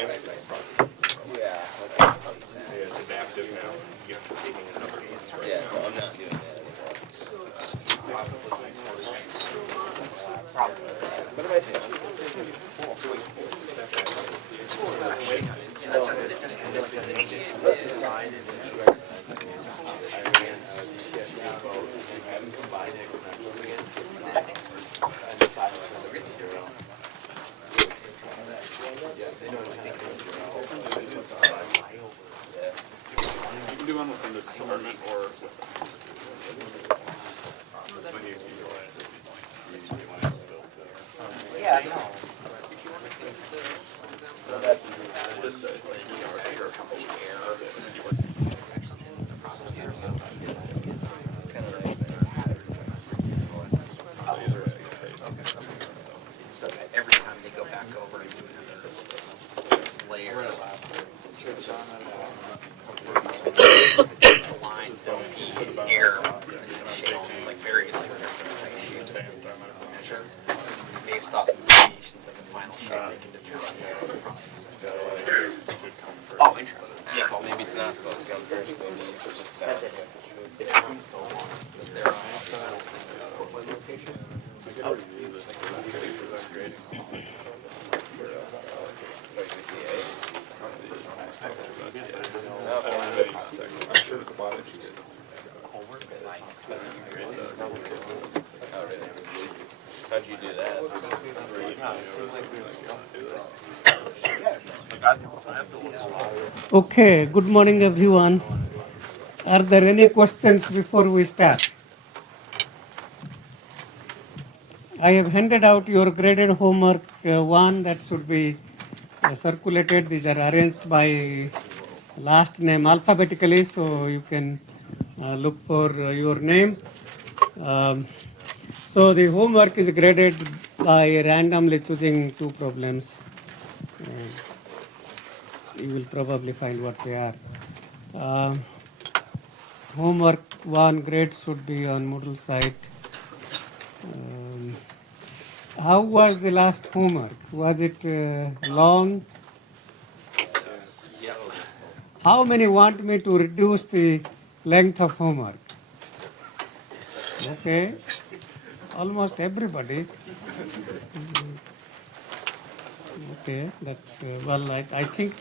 advanced Yeah. it's adaptive now. You have to take in a number of things, right? Yeah, so I'm not doing that anymore. What am I doing? You can do one within the department or with when you go ahead. Yeah, I know. So that every time they go back over and do another layer of it's aligned, there'll be air in the shell. It's like very precise shapes that they measure. Based off of the deviations of the final shape, they can determine the Oh, interesting. Yeah, well, maybe it's not supposed to come first. Maybe it's just set. I'm sure the bottom you did. How'd you do that? Okay, good morning everyone. Are there any questions before we start? I have handed out your graded homework one that should be circulated. These are arranged by last name alphabetically, so you can look for your name. So the homework is graded by randomly choosing two problems. You will probably find what they are. Homework one grade should be on Moodle site. How was the last homework? Was it long? How many want me to reduce the length of homework? Okay, almost everybody. Okay, well, I think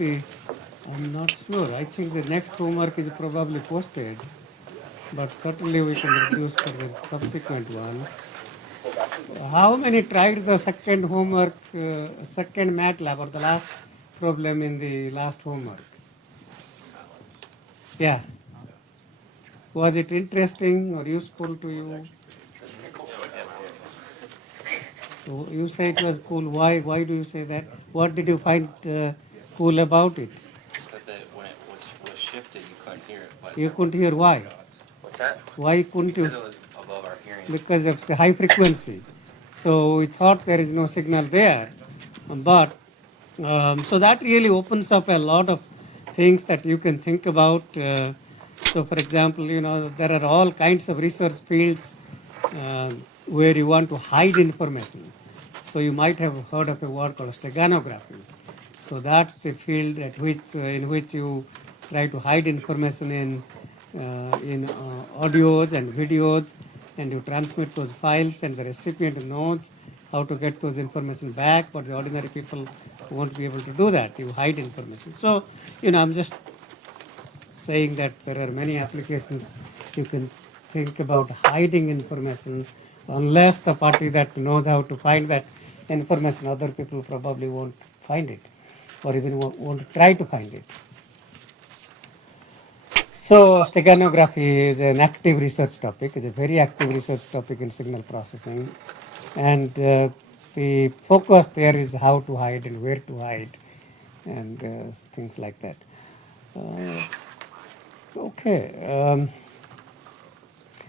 I'm not sure. I think the next homework is probably posted, but certainly we can reduce for the subsequent one. How many tried the second homework, second MATLAB or the last problem in the last homework? Yeah. Was it interesting or useful to you? So you say it was cool. Why do you say that? What did you find cool about it? You said that when it was shifted, you couldn't hear it. But You couldn't hear why? what's that? Why couldn't you? Because it was above our hearing. Because of the high frequency. So we thought there is no signal there. But so that really opens up a lot of things that you can think about. So for example, there are all kinds of research fields where you want to hide information. So you might have heard of a word called steganography. So that's the field in which you try to hide information in audios and videos, and you transmit those files, and the recipient knows how to get those information back, but the ordinary people won't be able to do that. You hide information. So, I'm just saying that there are many applications you can think about hiding information, unless the party that knows how to find that information, other people probably won't find it, or even won't try to find it. So steganography is an active research topic. It's a very active research topic in signal processing. And the focus there is how to hide and where to hide and things like that. Okay.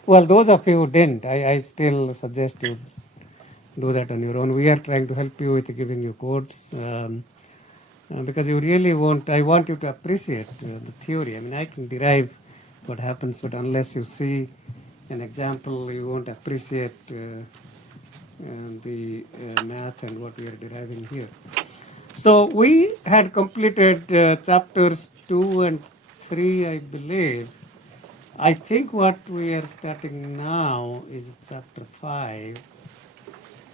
Well, those of you who didn't, I still suggest you do that on your own. We are trying to help you with giving you codes. Because you really I want you to appreciate the theory. I mean, I can derive what happens, but unless you see an example, you won't appreciate the math and what we are deriving here. So we had completed chapters 2 and 3, I believe. I think what we are starting now is chapter 5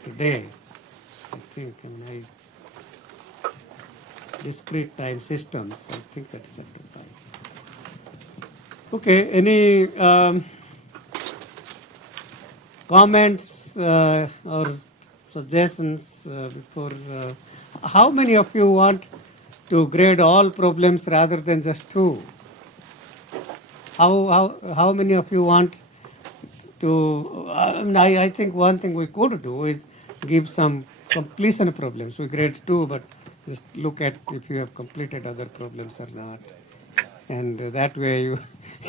today. I think, discrete time systems. I think that's chapter 5. Okay, any comments or suggestions before? How many of you want to grade all problems rather than just 2? How many of you want to? I think one thing we could do is give some completion problems. We grade 2, but just look at if you have completed other problems or not. And that way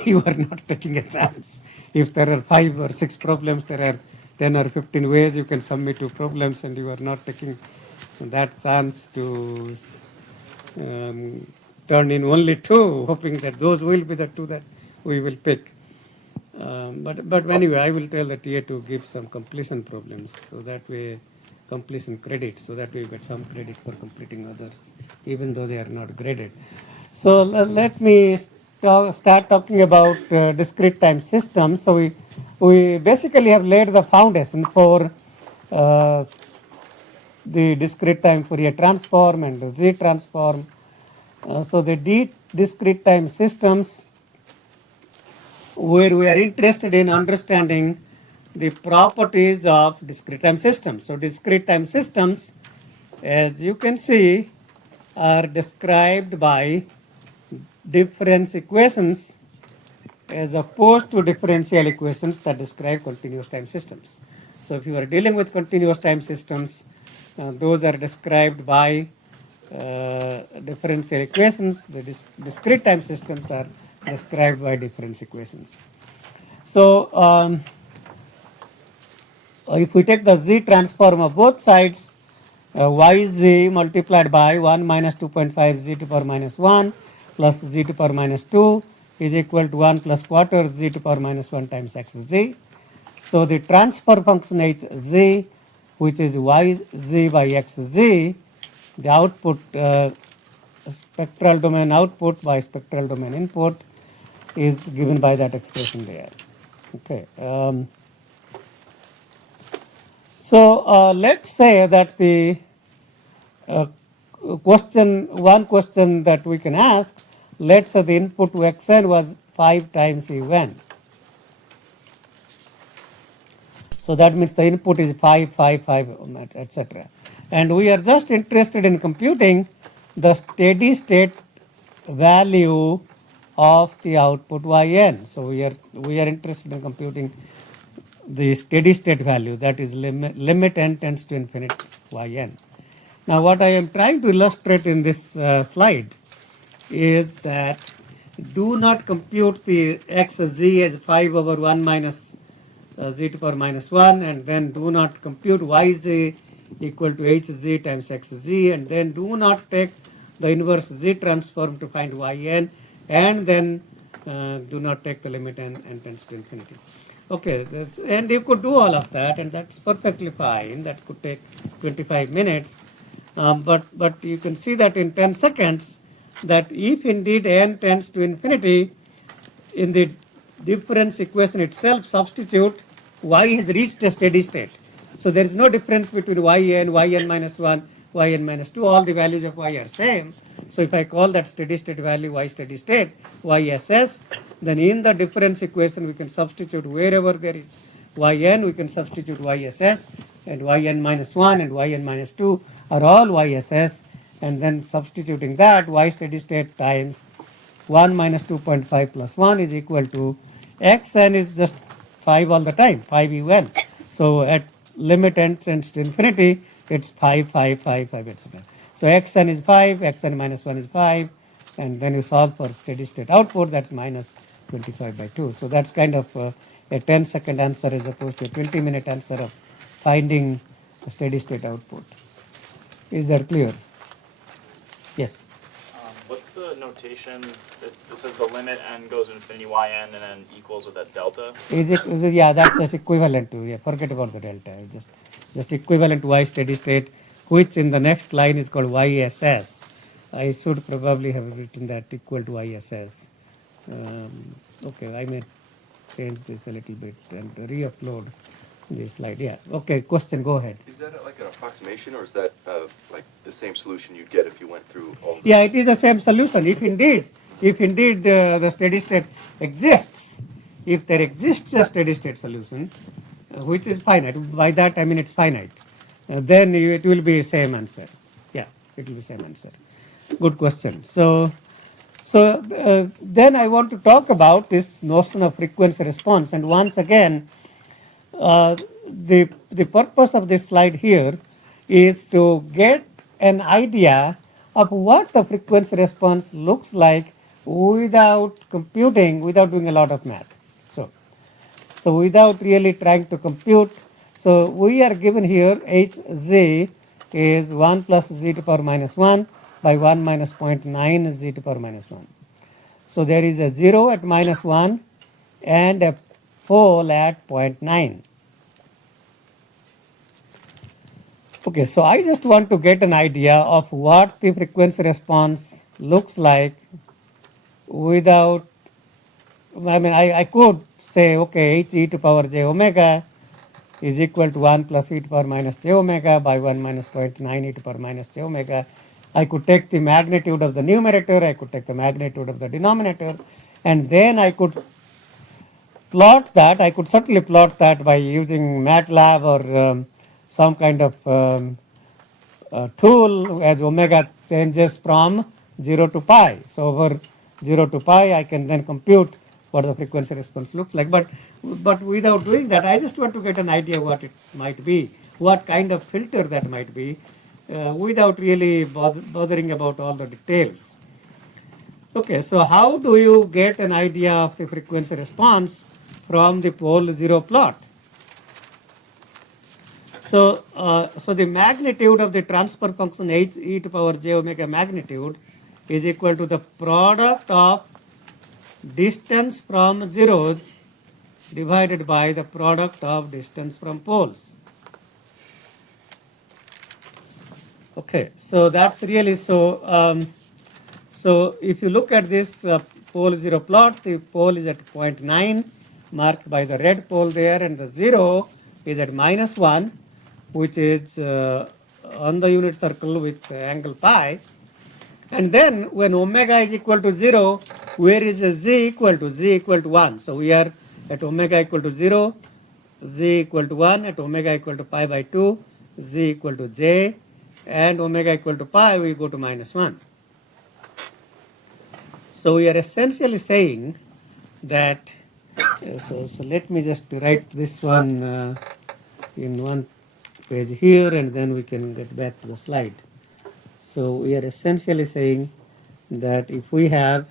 you are not taking a chance. If there are 5 or 6 problems, there are 10 or 15 ways you can submit 2 problems, and you are not taking that chance to turn in only 2, hoping that those will be the 2 that we will pick. But anyway, I will tell the TA to give some completion problems, so that way completion credit, so that we get some credit for completing others, even though they are not graded. So let me start talking about discrete time systems. So we basically have laid the foundation for the discrete time Fourier transform and the Z transform. So the discrete time systems, where we are interested in understanding the properties of discrete time systems. So discrete time systems, as you can see, are described by difference equations as opposed to differential equations that describe continuous time systems. So if you are dealing with continuous time systems, those are described by differential equations. The discrete time systems are described by difference equations. So if we take the Z transform of both sides, yz multiplied by 1 minus 2.5 z to power minus 1 plus z to power minus 2 is equal to 1 plus quarter z to power minus 1 times xz. So the transfer function hz, which is yz by xz, the output, spectral domain output by spectral domain input, is given by that expression there. Okay. So let's say that the one question that we can ask, let's say the input to xn was 5 times un. So that means the input is 5, 5, 5, etc. And we are just interested in computing the steady state value of the output yn. So we are interested in computing the steady state value, that is limit n tends to infinity yn. Now what I am trying to illustrate in this slide is that do not compute the xz as 5 over 1 minus z to power minus 1, and then do not compute yz equal to hz times xz, and then do not take the inverse z transform to find yn, and then do not take the limit n tends to infinity. Okay, and you could do all of that, and that's perfectly fine. That could take 25 minutes. But you can see that in 10 seconds, that if indeed n tends to infinity, in the difference equation itself, substitute y has reached a steady state. So there is no difference between yn minus 1, yn minus 2. All the values of y are same. So if I call that steady state value y steady state, yss, then in the difference equation we can substitute wherever there is yn, we can substitute yss, and yn minus 1 and yn minus 2 are all yss, and then substituting that, y steady state times 1 minus 2.5 plus 1 is equal to xn is just 5 all the time, 5 un. So at limit n tends to infinity, it's 5, 5, 5, 5, etc. So xn is 5, xn minus 1 is 5, and then you solve for steady state output, that's minus 25 by 2. So that's kind of a 10-second answer as opposed to a 20-minute answer of finding a steady state output. Is that clear? Yes. What's the notation that says the limit n goes to infinity yn and then equals with that delta? Yeah, that's equivalent to, forget about the delta. Just equivalent to y steady state, which in the next line is called YSS. I should probably have written that equal to YSS. Okay, I may change this a little bit and re-upload this slide. Yeah, okay, question, go ahead. Is that like an approximation, or is that like the same solution you'd get if you went through all the... Yeah, it is the same solution. If indeed the steady state exists, if there exists a steady state solution, which is finite, by that I mean it's finite, then it will be same answer. Yeah, it will be same answer. Good question. So then I want to talk about this notion of frequency response, and once again, the purpose of this slide here is to get an idea of what the frequency response looks like without computing, without doing a lot of math. So without really trying to compute, so we are given here Hz is 1 plus z to power minus 1 by 1 minus 0.9 z to power minus 1. So there is a 0 at minus 1 and a pole at 0.9. Okay, so I just want to get an idea of what the frequency response looks like without, I mean, I could say, okay, h e to power j omega is equal to 1 plus e to power minus j omega by 1 minus 0.9 e to power minus j omega. I could take the magnitude of the numerator, I could take the magnitude of the denominator, and then I could plot that. I could certainly plot that by using MATLAB or some kind of tool as omega changes from 0 to pi. So over 0 to pi, I can then compute what the frequency response looks like. But without doing that, I just want to get an idea what it might be, what kind of filter that might be, without really bothering about all the details. Okay, so how do you get an idea of the frequency response from the pole 0 plot? So the magnitude of the transfer function h e to power j omega magnitude is equal to the product of distance from zeros divided by the product of distance from poles. Okay, so that's really so. So if you look at this pole 0 plot, the pole is at 0.9 marked by the red pole there, and the 0 is at minus 1, which is on the unit circle with angle pi. And then when omega is equal to 0, where is the z equal to? Z equal to 1. So we are at omega equal to 0, z equal to 1, at omega equal to pi by 2, z equal to j, and omega equal to pi, we go to minus 1. So we are essentially saying that, so let me just write this one in one page here, and then we can get back to the slide. So we are essentially saying that if we have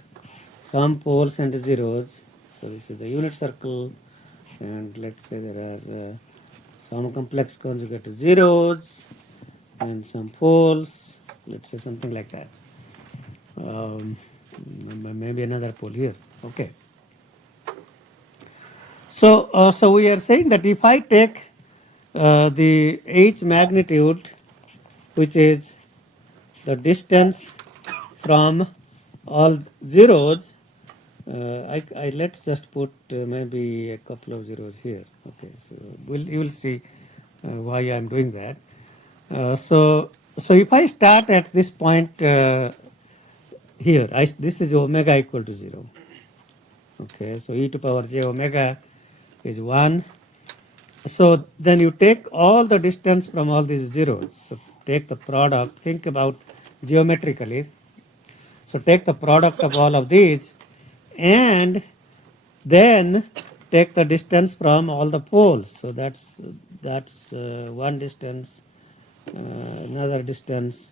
some poles and zeros, so this is the unit circle, and let's say there are some complex conjugate zeros and some poles, let's say something like that. Maybe another pole here. Okay. So we are saying that if I take the h magnitude, which is the distance from all zeros, let's just put maybe a couple of zeros here. Okay, so you will see why I am doing that. So if I start at this point here, this is omega equal to 0. Okay, so e to power j omega is 1. So then you take all the distance from all these zeros. So take the product, think about geometrically. So take the product of all of these and then take the distance from all the poles. So that's one distance, another distance,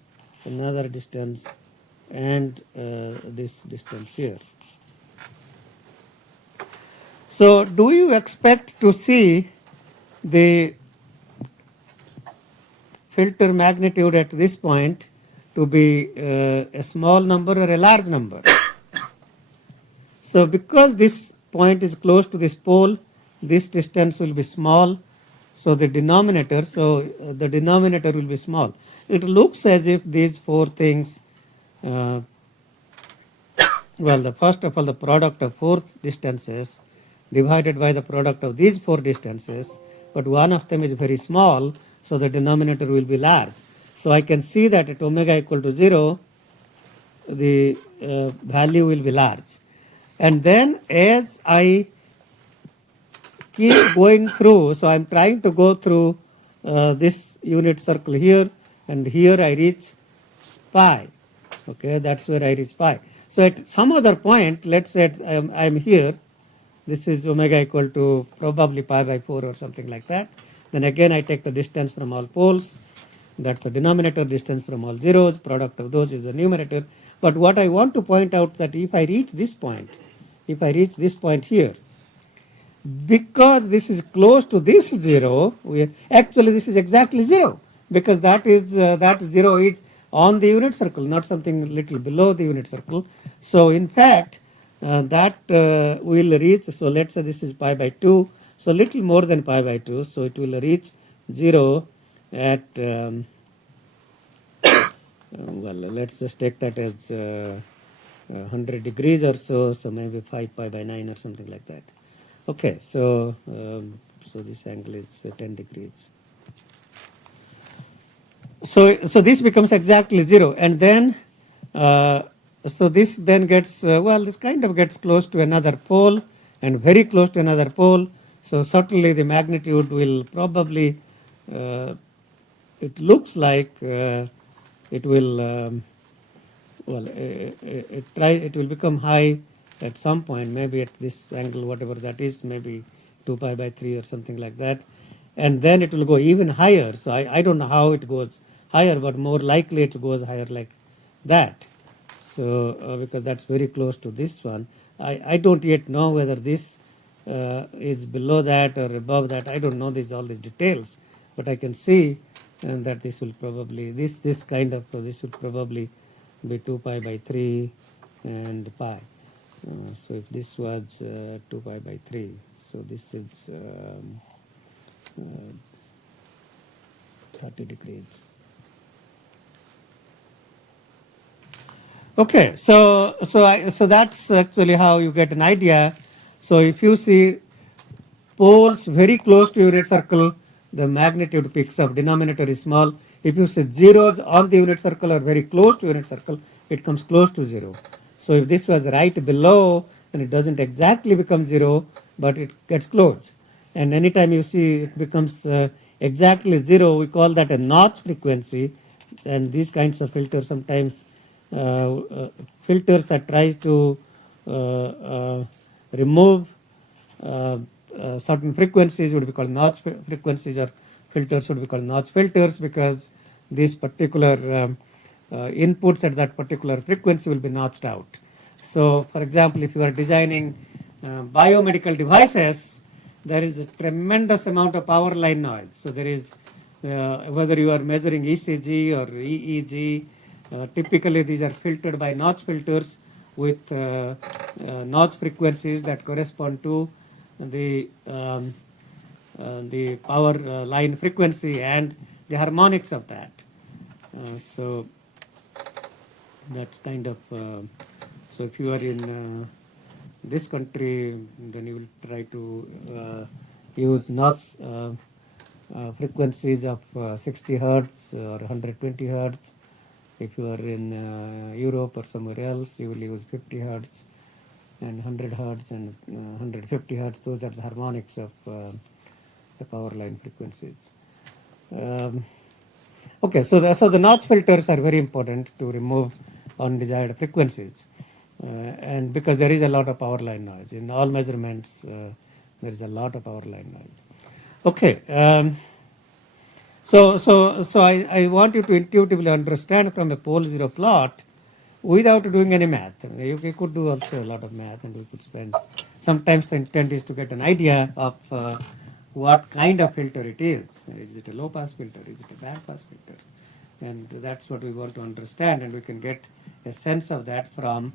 and this distance here. So do you expect to see the filter magnitude at this point to be a small number or a large number? So because this point is close to this pole, this distance will be small. So the denominator will be small. It looks as if these four things, well, the first of all, the product of four distances divided by the product of these four distances, but one of them is very small, so the denominator will be large. So I can see that at omega equal to 0, the value will be large. And then as I keep going through, so I'm trying to go through this unit circle here, and here I reach pi. Okay, that's where I reach pi. So at some other point, let's say I'm here, this is omega equal to probably pi by 4 or something like that. Then again I take the distance from all poles, that's the denominator, distance from all zeros, product of those is the numerator. But what I want to point out that if I reach this point here, because this is close to this 0, actually this is exactly 0, because that 0 is on the unit circle, not something little below the unit circle. So in fact, that will reach, so let's say this is pi by 2, so little more than pi by 2, so it will reach 0 at, well, let's just take that as 100 degrees or so, so maybe 5 pi by 9 or something like that. Okay, so this angle is 10 degrees. So this becomes exactly 0, and then so this then gets this kind of gets close to another pole and very close to another pole. So certainly the magnitude will probably it looks like it will it will become high at some point, maybe at this angle, whatever that is, maybe 2 pi by 3 or something like that, and then it will go even higher. So I don't know how it goes higher, but more likely it goes higher like that. So because that's very close to this one, I don't yet know whether this is below that or above that. I don't know all these details, but I can see that this will probably this will probably be 2 pi by 3 and pi. So if this was 2 pi by 3, so this is 30 degrees. Okay, so that's actually how you get an idea. So if you see poles very close to unit circle, the magnitude picks up, denominator is small. If you see zeros on the unit circle or very close to unit circle, it comes close to 0. So if this was right below, then it doesn't exactly become 0, but it gets close. And anytime you see it becomes exactly 0, we call that a notch frequency. And these kinds of filters sometimes filters that try to remove certain frequencies would be called notch frequencies, or filters would be called notch filters, because these particular inputs at that particular frequency will be notched out. So for example, if you are designing biomedical devices, there is a tremendous amount of power line noise. So there is whether you are measuring ECG or EEG, typically these are filtered by notch filters with notch frequencies that correspond to the power line frequency and the harmonics of that. So that's kind of so if you are in this country, then you will try to use notch frequencies of 60 hertz or 120 hertz. If you are in Europe or somewhere else, you will use 50 hertz and 100 hertz and 150 hertz. Those are the harmonics of the power line frequencies. Okay, so the notch filters are very important to remove undesired frequencies, and because there is a lot of power line noise in all measurements, there is a lot of power line noise. Okay, so I want you to intuitively understand from a pole zero plot without doing any math. You could do also a lot of math, and we could spend. Sometimes the intent is to get an idea of what kind of filter it is. Is it a low pass filter? Is it a band pass filter? And that's what we want to understand, and we can get a sense of that from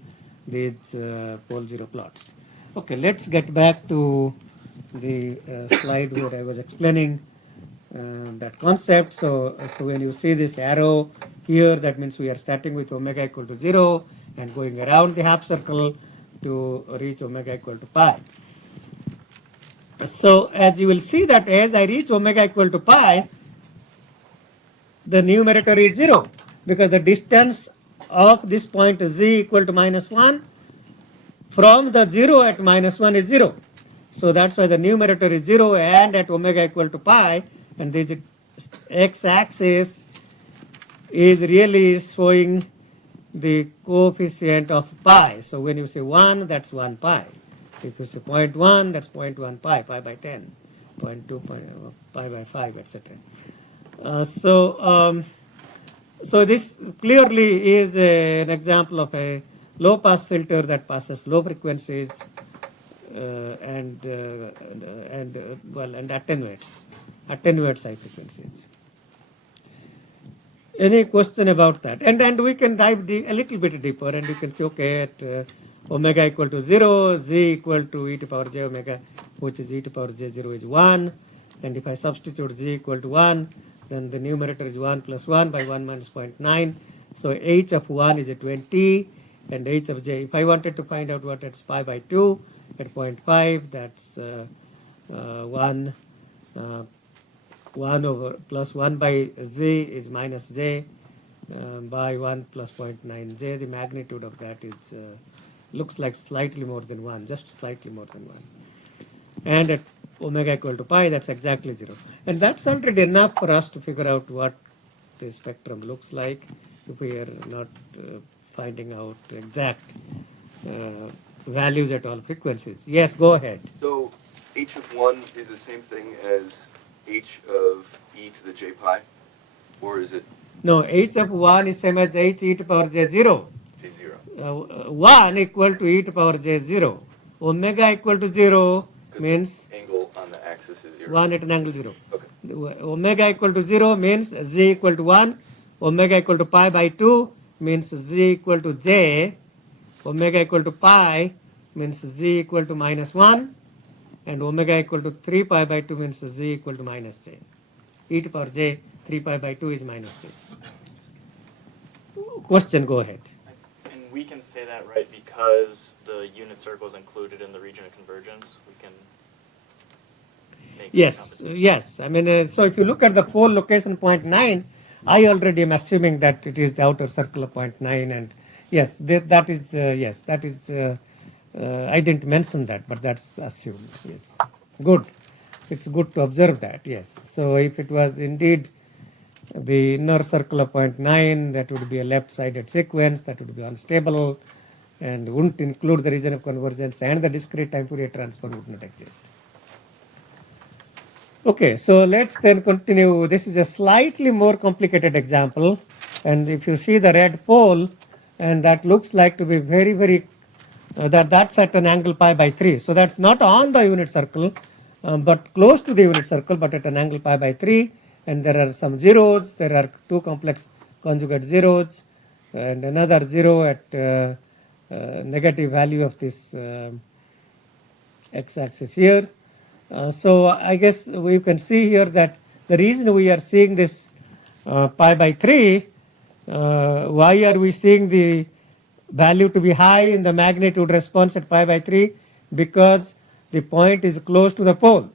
these pole zero plots. Okay, let's get back to the slide where I was explaining that concept. So when you see this arrow here, that means we are starting with omega equal to 0 and going around the half circle to reach omega equal to pi. So as you will see that as I reach omega equal to pi, the numerator is 0 because the distance of this point z equal to -1 from the 0 at -1 is 0. So that's why the numerator is 0 and at omega equal to pi, and this x-axis is really showing the coefficient of pi. So when you say 1, that's 1 pi. If you say 0.1, that's 0.1 pi, pi by 10, 0.2, pi by 5, etc. So this clearly is an example of a low-pass filter that passes low frequencies and attenuates high frequencies. Any question about that? And we can dive a little bit deeper, and you can say, okay, at omega equal to 0, z equal to e to power j omega, which is e to power j 0 is 1. And if I substitute z equal to 1, then the numerator is 1 plus 1 by 1 minus 0.9. So h of 1 is a 20, and h of j, if I wanted to find out what it's pi by 2 at 0.5, that's 1 over plus 1 by z is minus j by 1 plus 0.9 j. The magnitude of that is looks like slightly more than 1, just slightly more than 1. And at omega equal to pi, that's exactly 0. And that's already enough for us to figure out what the spectrum looks like if we are not finding out exact values at all frequencies. Yes, go ahead. So h of 1 is the same thing as h of e to the j pi? Or is it No, h of 1 is same as h e to power j 0. j0? 1 equal to e to power j 0. Omega equal to 0 means The angle on the axis is 0. 1 at an angle 0. Okay. Omega equal to 0 means z equal to 1. Omega equal to pi by 2 means z equal to j. Omega equal to pi means z equal to minus 1. And omega equal to 3 pi by 2 means z equal to minus j. E to power j 3 pi by 2 is minus j. Question, go ahead. And we can say that, right, because the unit circle is included in the region of convergence, we can make the Yes, competition. yes. I mean, so if you look at the pole location 0.9, I already am assuming that it is the outer circle of 0.9, and yes, that is I didn't mention that, but that's assumed. Yes, good. It's good to observe that. Yes. So if it was indeed the inner circle of 0.9, that would be a left-sided sequence, that would be unstable, and wouldn't include the region of convergence, and the discrete time Fourier transform would not exist. Okay, so let's then continue. This is a slightly more complicated example, and if you see the red pole, and that looks like to be very, very, that's at an angle pi by 3. So that's not on the unit circle, but close to the unit circle, but at an angle pi by 3. And there are some zeros. There are two complex conjugate zeros, and another 0 at negative value of this x-axis here. So I guess we can see here that the reason we are seeing this pi by 3, why are we seeing the value to be high in the magnitude response at pi by 3? Because the point is close to the pole.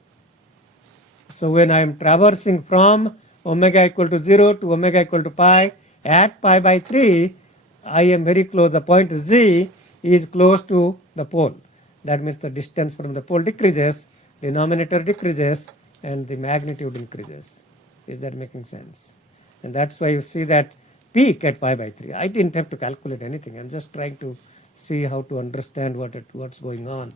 So when I am traversing from omega equal to 0 to omega equal to pi at pi by 3, I am very close. The point z is close to the pole. That means the distance from the pole decreases, denominator decreases, and the magnitude increases. Is that making sense? And that's why you see that peak at pi by 3. I didn't have to calculate anything. I'm just trying to see how to understand what's going on.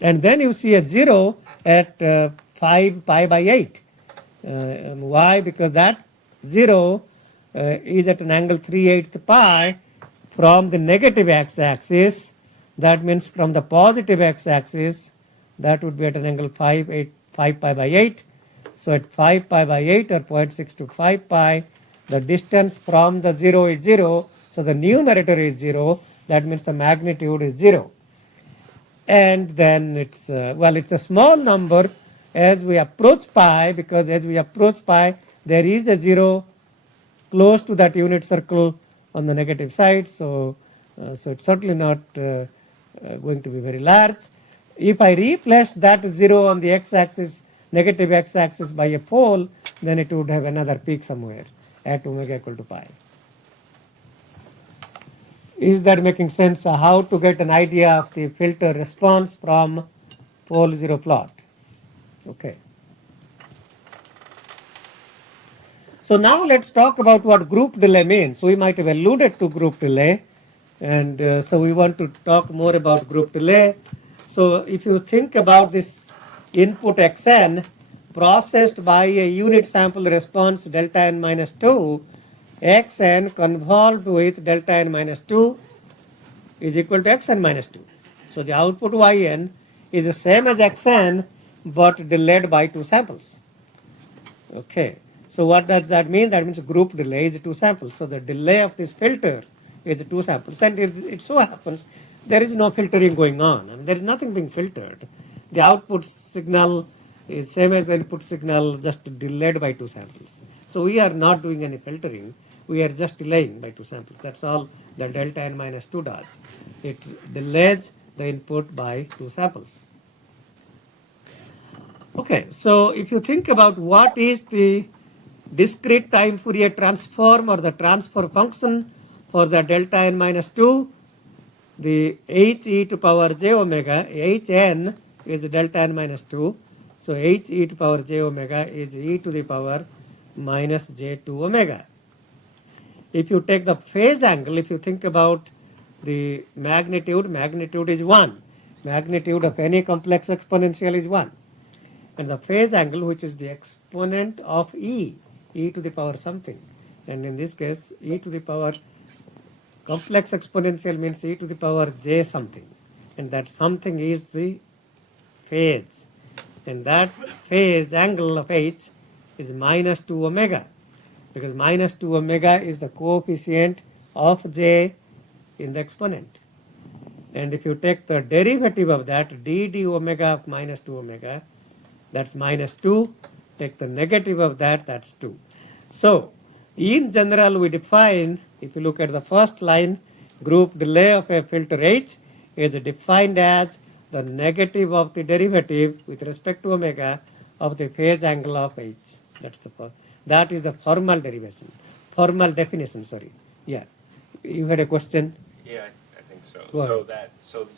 And then you see a 0 at 5 pi by 8. Why? Because that 0 is at an angle 3/8 pi from the negative x-axis. That means from the positive x-axis, that would be at an angle 5 pi by 8. So at 5 pi by 8 or 0.625 pi, the distance from the 0 is 0. So the numerator is 0. That means the magnitude is 0. And then it's, it's a small number as we approach pi, because as we approach pi, there is a 0 close to that unit circle on the negative side, so it's certainly not going to be very large. If I replace that 0 on the x-axis, negative x-axis by a pole, then it would have another peak somewhere at omega equal to pi. Is that making sense? How to get an idea of the filter response from pole 0 plot? Okay. So now let's talk about what group delay means. We might have alluded to group delay, and so we want to talk more about group delay. So if you think about this input xn processed by a unit sample response delta n minus 2, xn convolved with delta n minus 2 is equal to xn minus 2. So the output yn is the same as xn but delayed by 2 samples. Okay. So what does that mean? That means group delay is 2 samples. So the delay of this filter is 2 samples. And it so happens there is no filtering going on. I mean, there is nothing being filtered. The output signal is same as the input signal, just delayed by 2 samples. So we are not doing any filtering. We are just delaying by 2 samples. That's all the delta n minus 2 does. It delays the input by 2 samples. Okay, so if you think about what is the discrete time Fourier transform or the transfer function for the delta n minus 2, the h e to power j omega, hn is delta n minus 2. So h e to power j omega is e to the power minus j2 omega. If you take the phase angle, if you think about the magnitude is 1. Magnitude of any complex exponential is 1. And the phase angle, which is the exponent of e to the power something. And in this case, e to the power complex exponential means e to the power j something. And that something is the phase. And that phase angle of h is minus 2 omega. Because minus 2 omega is the coefficient of j in the exponent. And if you take the derivative of that, d omega of minus 2 omega, that's minus 2. Take the negative of that, that's 2. So, in general, we define, if you look at the first line, group delay of a filter H is defined as the negative of the derivative with respect to omega of the phase angle of H. That is the formal derivation. Formal definition, sorry. Yeah. You had a question? Yeah, I think so. Go ahead.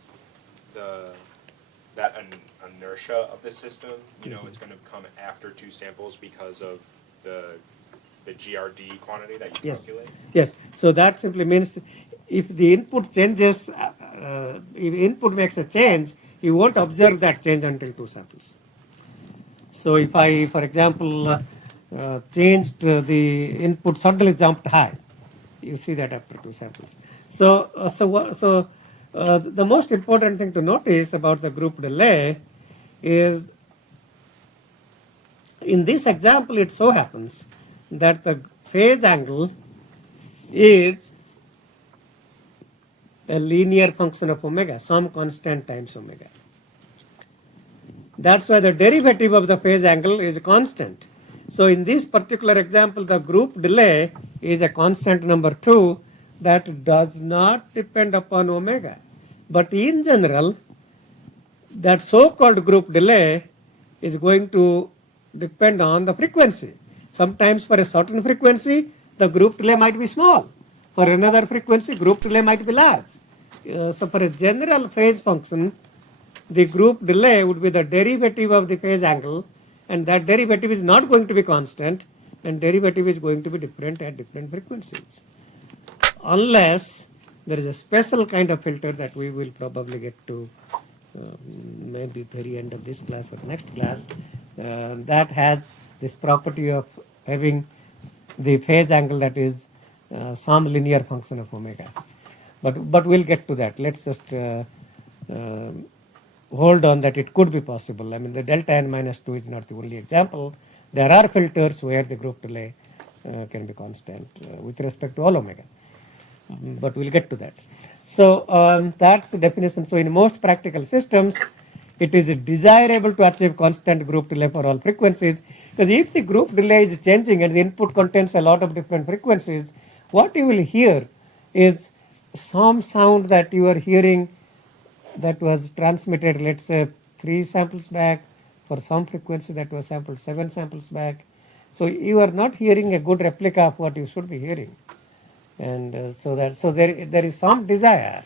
That inertia of the system, it's going to come after 2 samples because of the GRD quantity that you calculate? Yes. So that simply means if the input changes, if input makes a change, you won't observe that change until 2 samples. So if I, for example, changed the input, suddenly jumped high, you see that after 2 samples. So the most important thing to notice about the group delay is, in this example, it so happens that the phase angle is a linear function of omega, some constant times omega. That's why the derivative of the phase angle is constant. So in this particular example, the group delay is a constant number 2 that does not depend upon omega. But in general, that so-called group delay is going to depend on the frequency. Sometimes for a certain frequency, the group delay might be small. For another frequency, group delay might be large. So for a general phase function, the group delay would be the derivative of the phase angle, and that derivative is not going to be constant, and derivative is going to be different at different frequencies. Unless there is a special kind of filter that we will probably get to maybe very end of this class or next class, that has this property of having the phase angle that is some linear function of omega. But we'll get to that. Let's just hold on that it could be possible. I mean, the delta n minus 2 is not the only example. There are filters where the group delay can be constant with respect to all omega. But we'll get to that. So that's the definition. So in most practical systems, it is desirable to achieve constant group delay for all frequencies, because if the group delay is changing and the input contains a lot of different frequencies, what you will hear is some sound that you are hearing that was transmitted, let's say 3 samples back, for some frequency that was sampled 7 samples back. So you are not hearing a good replica of what you should be hearing. And so there is some desire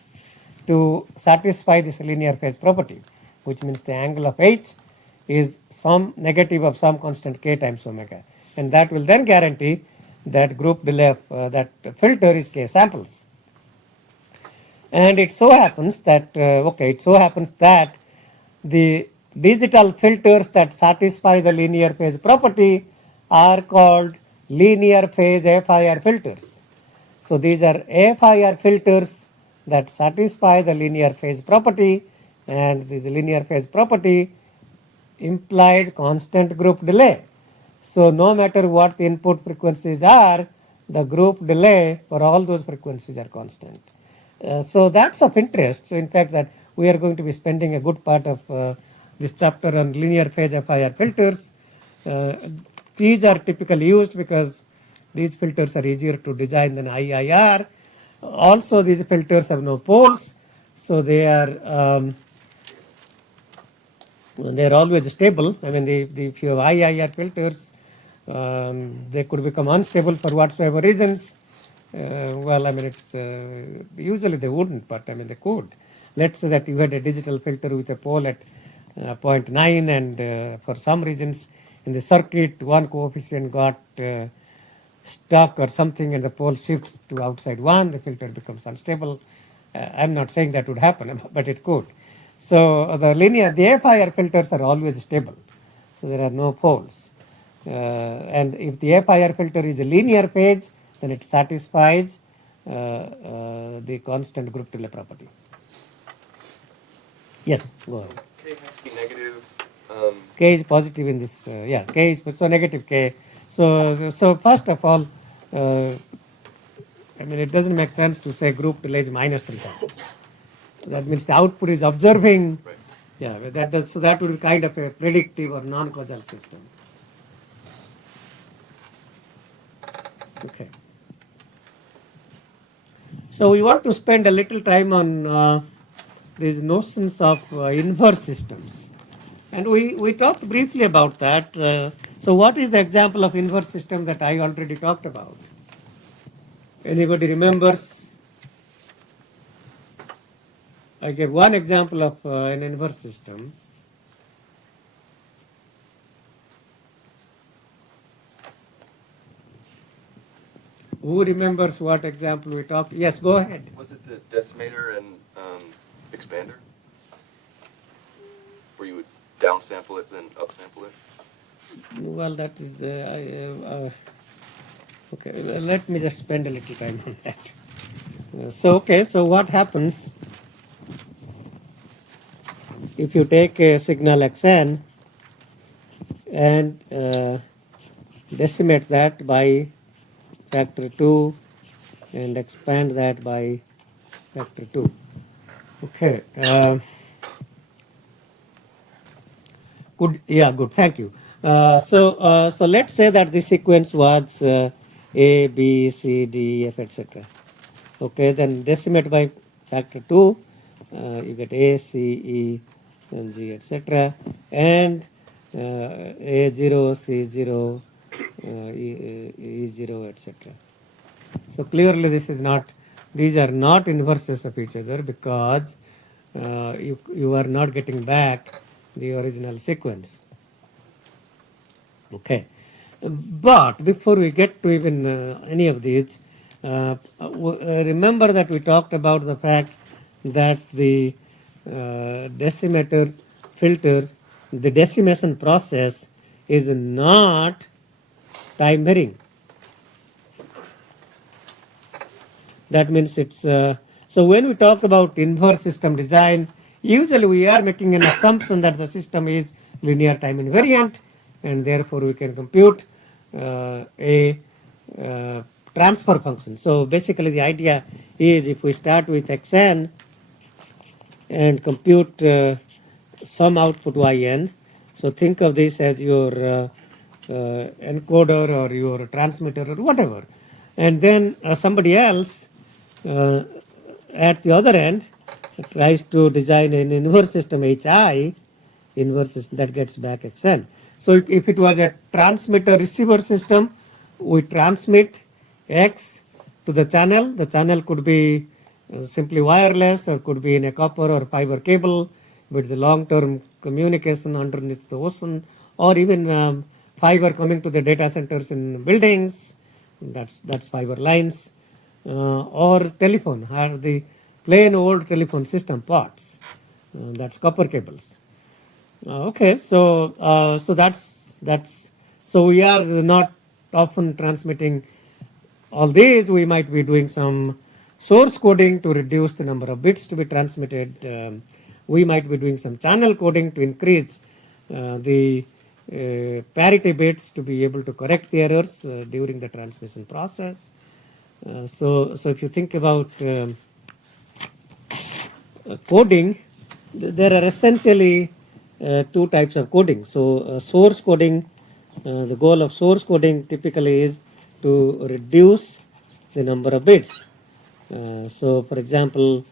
to satisfy this linear phase property, which means the angle of H is some negative of some constant k times omega. And that will then guarantee that group delay of that filter is k samples. And it so happens that, the digital filters that satisfy the linear phase property are called linear phase FIR filters. So these are FIR filters that satisfy the linear phase property, and this linear phase property implies constant group delay. So no matter what the input frequencies are, the group delay for all those frequencies are constant. So that's of interest. So in fact that we are going to be spending a good part of this chapter on linear phase FIR filters. These are typically used because these filters are easier to design than IIR. Also, these filters have no poles, so they are always stable. I mean, if you have IIR filters, they could become unstable for whatsoever reasons. Well, I mean, it's usually they wouldn't, but I mean they could. Let's say that you had a digital filter with a pole at 0.9, and for some reasons in the circuit one coefficient got stuck or something, and the pole shifts to outside 1, the filter becomes unstable. I'm not saying that would happen, but it could. So the FIR filters are always stable, so there are no poles. And if the FIR filter is a linear phase, then it satisfies the constant group delay property. Yes, go ahead. K has to be negative. K is positive in this, K is so negative K. So first of all, I mean, it doesn't make sense to say group delay is minus 3 samples. That means the output is observing. Right. Yeah, so that would be kind of a predictive or non-causal system. Okay. So we want to spend a little time on these notions of inverse systems. And we talked briefly about that. So what is the example of inverse system that I already talked about? Anybody remembers? I gave one example of an inverse system. Who remembers what example we talked? Yes, go ahead. Was it the decimator and expander? Where you would downsample it, then upsample it? Well, that is, okay, let me just spend a little time on that. So what happens if you take a signal xn and decimate that by factor 2 and expand that by factor 2. Okay. Good. Thank you. So let's say that the sequence was A, B, C, D, F, etc. Okay, then decimate by factor 2, you get A, C, E, and G, etc. And A0, C0, E0, etc. So clearly these are not inverses of each other, because you are not getting back the original sequence. Okay. But before we get to even any of these, remember that we talked about the fact that the decimator filter, the decimation process is not time varying. That means it's, so when we talk about inverse system design, usually we are making an assumption that the system is linear time invariant, and therefore we can compute a transfer function. So basically the idea is, if we start with xn and compute some output yn. So think of this as your encoder or your transmitter or whatever. And then somebody else at the other end tries to design an inverse system hi, inverse system that gets back xn. So if it was a transmitter receiver system, we transmit x to the channel could be simply wireless or could be in a copper or fiber cable, but it's a long-term communication underneath the ocean, or even fiber coming to the data centers in buildings, that's fiber lines, or telephone, or the plain old telephone system parts, that's copper cables. Okay, so so we are not often transmitting all these. We might be doing some source coding to reduce the number of bits to be transmitted. We might be doing some channel coding to increase the parity bits to be able to correct the errors during the transmission process. So if you think about coding, there are essentially two types of coding. So source coding, the goal of source coding typically is to reduce the number of bits. So for example,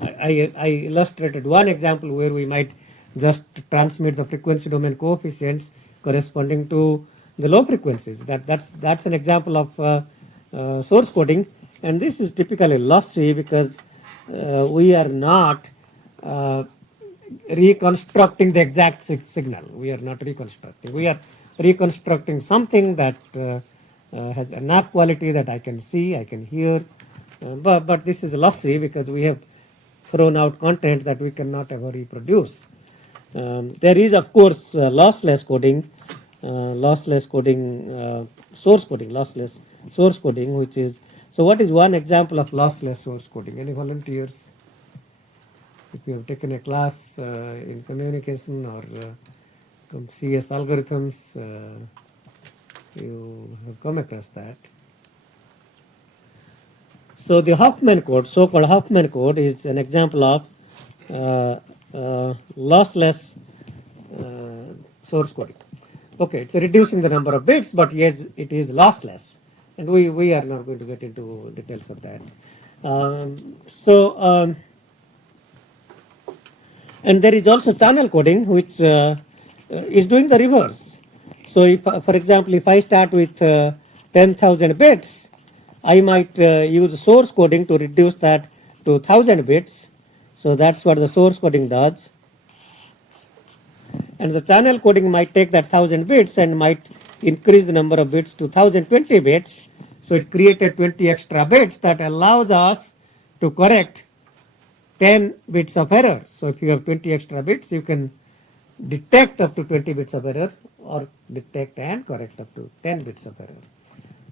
I illustrated one example where we might just transmit the frequency domain coefficients corresponding to the low frequencies. That's an example of source coding, and this is typically lossy because we are not reconstructing the exact signal. We are not reconstructing. We are reconstructing something that has enough quality that I can see, I can hear, but this is lossy because we have thrown out content that we cannot ever reproduce. There is, of course, lossless coding, source coding, lossless source coding, which is, so what is one example of lossless source coding? Any volunteers? If you have taken a class in communication or from CS algorithms, you have come across that. So the Huffman code, so-called Huffman code, is an example of lossless source coding. Okay, it's reducing the number of bits, but yes, it is lossless. And we are not going to get into details of that. And there is also channel coding, which is doing the reverse. So if, for example, if I start with 10,000 bits, I might use source coding to reduce that to 1,000 bits. So that's what the source coding does. And the channel coding might take that 1,000 bits and might increase the number of bits to 1,020 bits. So it created 20 extra bits that allows us to correct 10 bits of error. So if you have 20 extra bits, you can detect up to 20 bits of error or detect and correct up to 10 bits of error.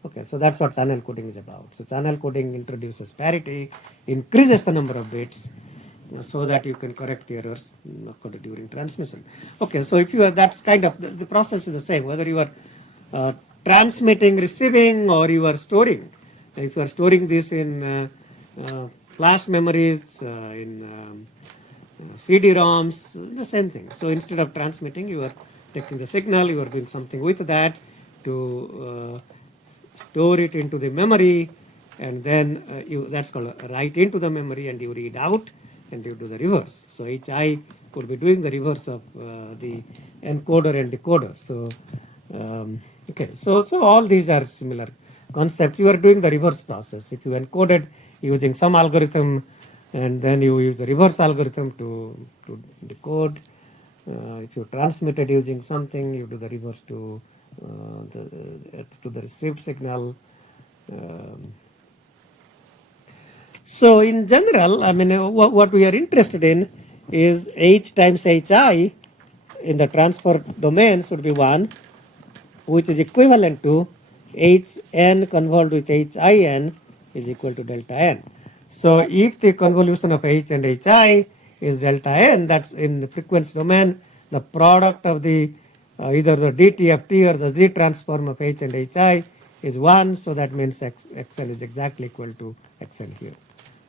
Okay, so that's what channel coding is about. So channel coding introduces parity, increases the number of bits so that you can correct the errors occurred during transmission. Okay, so if you are, that's kind of, the process is the same, whether you are transmitting, receiving, or you are storing. If you are storing this in flash memories, in CD-ROMs, the same thing. So instead of transmitting, you are taking the signal, you are doing something with that to store it into the memory, and then that's called write into the memory, and you read out, and you do the reverse. So HI could be doing the reverse of the encoder and decoder. So okay, so all these are similar concepts. You are doing the reverse process. If you encoded using some algorithm, and then you use the reverse algorithm to decode. If you transmitted using something, you do the reverse to the received signal. So in general, I mean, what we are interested in is H times HI in the transfer domain should be 1, which is equivalent to Hn convolved with Hin is equal to delta n. So if the convolution of H and Hi is delta n, that's in the frequency domain, the product of the either the DTFT or the Z transform of H and Hi is 1, so that means Xn is exactly equal to Xn here.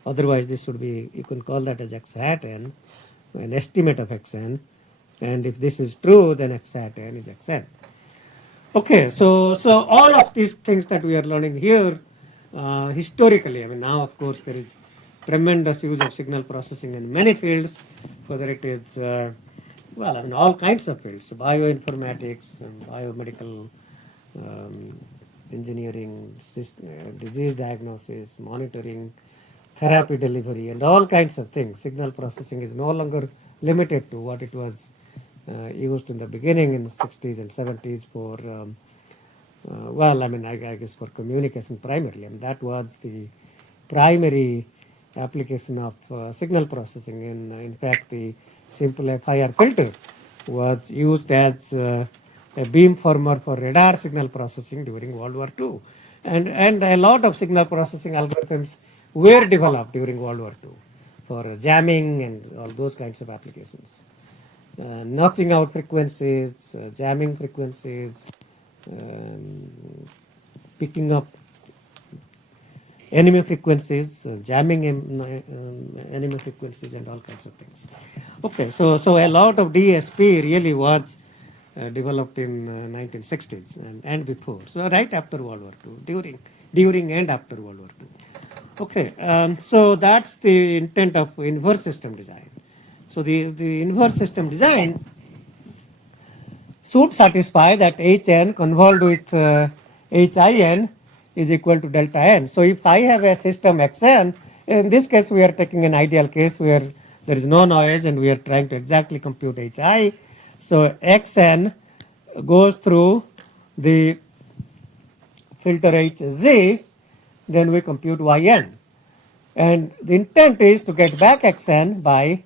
Otherwise, this should be, you can call that as X hat n. an estimate of xn, and if this is true, then x hat n is xn. Okay, so all of these things that we are learning here, historically, I mean now of course there is tremendous use of signal processing in many fields, whether it is well, I mean all kinds of fields, bioinformatics and biomedical engineering, disease diagnosis, monitoring, therapy delivery, and all kinds of things. Signal processing is no longer limited to what it was used in the beginning in the 60s and 70s for, well, I mean, I guess for communication primarily. I mean, that was the primary application of signal processing. In fact, the simple FIR filter was used as a beamformer for radar signal processing during World War II. And a lot of signal processing algorithms were developed during World War II for jamming and all those kinds of applications. Notching out frequencies, jamming frequencies, picking up enemy frequencies, jamming enemy frequencies, and all kinds of things. Okay, so a lot of DSP really was developed in 1960s and before. So right after World War II, during and after World War II. Okay, so that's the intent of inverse system design. So the inverse system design should satisfy that Hn convolved with Hin is equal to delta n. So if I have a system Xn, in this case we are taking an ideal case where there is no noise and we are trying to exactly compute Hi. So Xn goes through the filter Hz, then we compute Yn. And the intent is to get back Xn by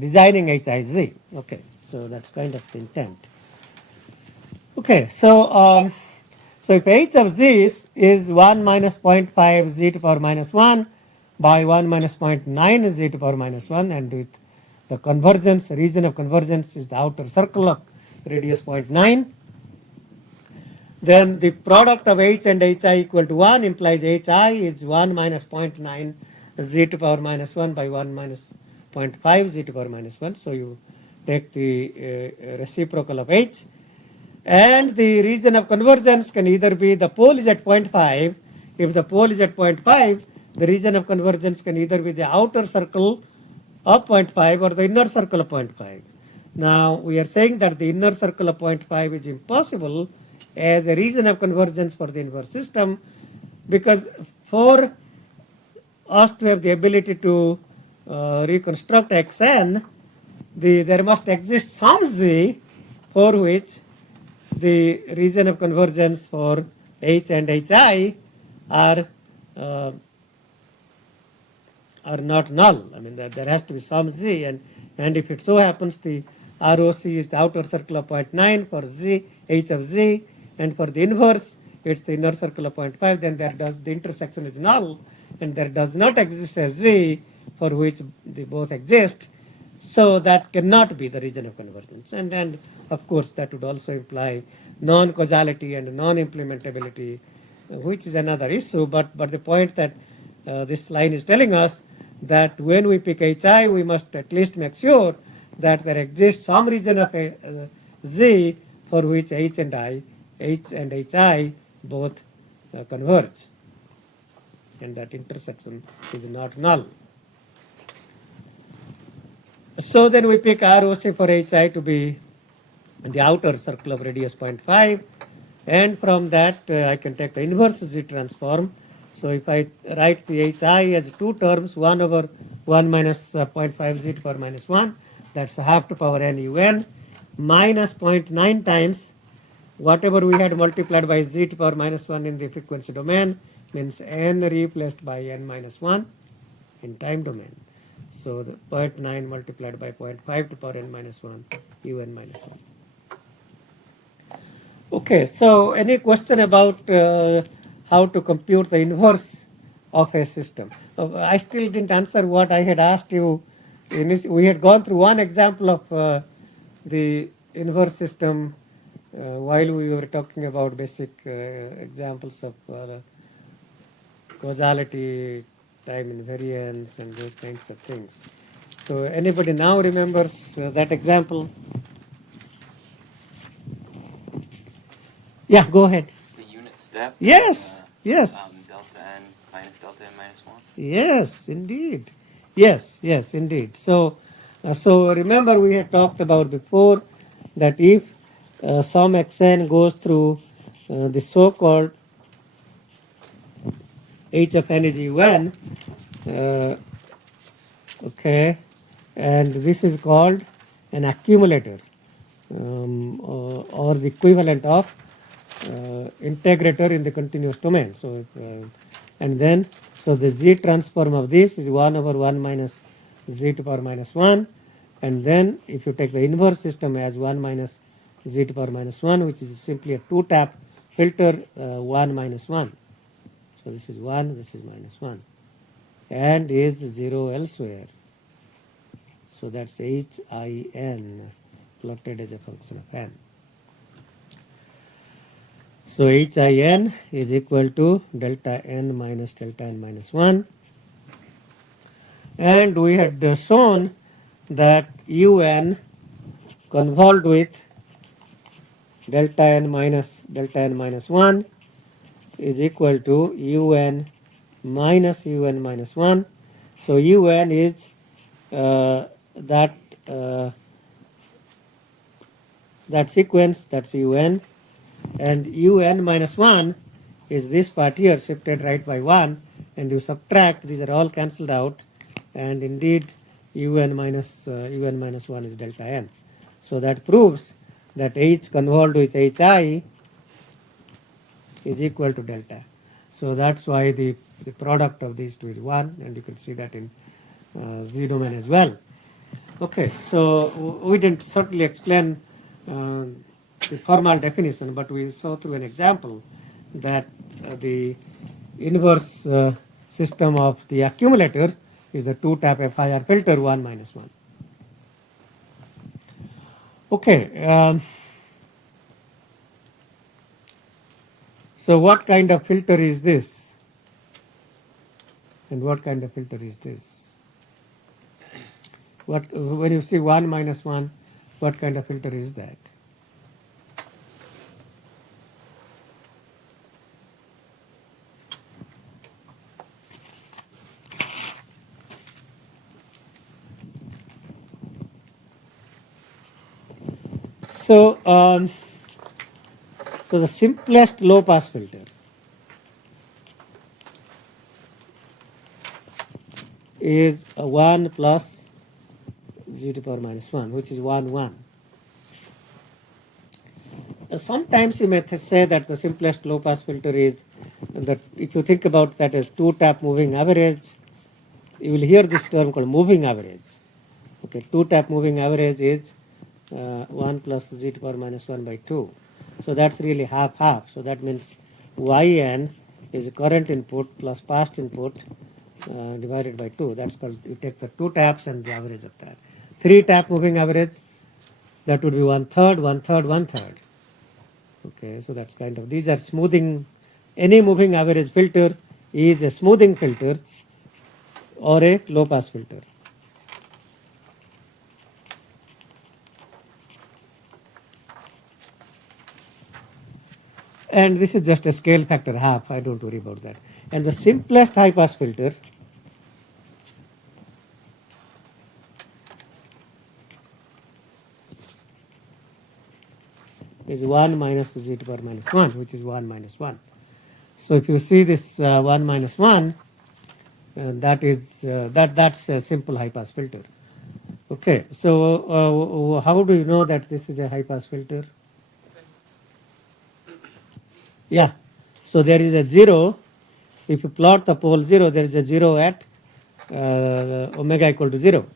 designing Hiz. Okay, so that's kind of the intent. Okay, so if h of z is 1 minus 0.5 z to power minus 1 by 1 minus 0.9 z to power minus 1, and with the convergence, region of convergence is the outer circle of radius 0.9, then the product of h and hi equal to 1 implies hi is 1 minus 0.9 z to power minus 1 by 1 minus 0.5 z to power minus 1. So you take the reciprocal of h. And the region of convergence can either be the pole is at 0.5. If the pole is at 0.5, the region of convergence can either be the outer circle of 0.5 or the inner circle of 0.5. Now, we are saying that the inner circle of 0.5 is impossible as a region of convergence for the inverse system, because for us to have the ability to reconstruct Xn, there must exist some z for which the region of convergence for h and hi are not null. I mean, there has to be some z, and if it so happens the ROC is the outer circle of 0.9 for z, h of z, and for the inverse it's the inner circle of 0.5, then the intersection is null, and there does not exist a z for which they both exist. So that cannot be the region of convergence. And of course that would also imply non-causality and non-implementability, which is another issue. But the point that this line is telling us that when we pick hi, we must at least make sure that there exists some region of z for which h and hi both converge, and that intersection is not null. So then we pick ROC for hi to be in the outer circle of radius 0.5, and from that I can take the inverse z transform. So if I write the hi as two terms, 1 over 1 minus 0.5 z to power minus 1, that's half to power n un, minus 0.9 times whatever we had multiplied by z to power minus 1 in the frequency domain, means n replaced by n minus 1 in time domain. So the 0.9 multiplied by 0.5 to power n minus 1, un minus 1. Okay, so any question about how to compute the inverse of a system? I still didn't answer what I had asked you. We had gone through one example of the inverse system while we were talking about basic examples of causality, time invariance and those kinds of things. So anybody now remembers that example? Yeah, go ahead. The unit step. Yes, yes. Delta n minus delta n minus 1. Yes, indeed. Yes, yes, indeed. So, so remember we had talked about before that if some xn goes through the so-called h of n is un, okay, and this is called an accumulator or the equivalent of integrator in the continuous domain. So, and then so the z transform of this is 1 over 1 minus z to power minus 1, and then if you take the inverse system as 1 minus z to power minus 1, which is simply a two-tap filter 1 minus 1. So this is 1, this is minus 1, and is 0 elsewhere. So that's HIN plotted as a function of n. So HIN is equal to delta n minus delta n minus 1. And we had shown that UN convolved with delta n minus 1 is equal to UN minus 1. So UN is that sequence, that's UN, and UN minus 1 is this part here shifted right by 1, and you subtract, these are all cancelled out, and indeed UN minus 1 is delta n. So that proves that H convolved with HI is equal to delta. So that's why the product of these two is 1, and you can see that in Z domain as well. Okay, so we didn't certainly explain the formal definition, but we saw through an example that the inverse system of the accumulator is the two-tap FIR filter 1 minus 1. Okay, so what kind of filter is this? And what kind of filter is this? When you see 1 minus 1, what kind of filter is that? So, so the simplest low-pass filter is 1 plus z to the power minus 1, which is 1, 1. Sometimes you may say that the simplest low-pass filter is that if you think about that as two-tap moving average, you will hear this term called moving average. Okay, two-tap moving average is 1 plus z to the power minus 1 by 2. So that's really half-half. So that means yn is current input plus past input divided by 2. That's called, you take the two taps and the average of that. Three-tap moving average, that would be 1/3, 1/3, 1/3. Okay, so that's kind of, these are smoothing, any moving average filter is a smoothing filter or a low-pass filter. And this is just a scale factor half, I don't worry about that. And the simplest high-pass filter is 1 minus z to the power minus 1, which is 1 minus 1. So if you see this 1 minus 1, that is that's a simple high-pass filter. Okay, so how do you know that this is a high-pass filter? Yeah, so there is a 0. If you plot the pole 0, there is a 0 at omega equal to 0.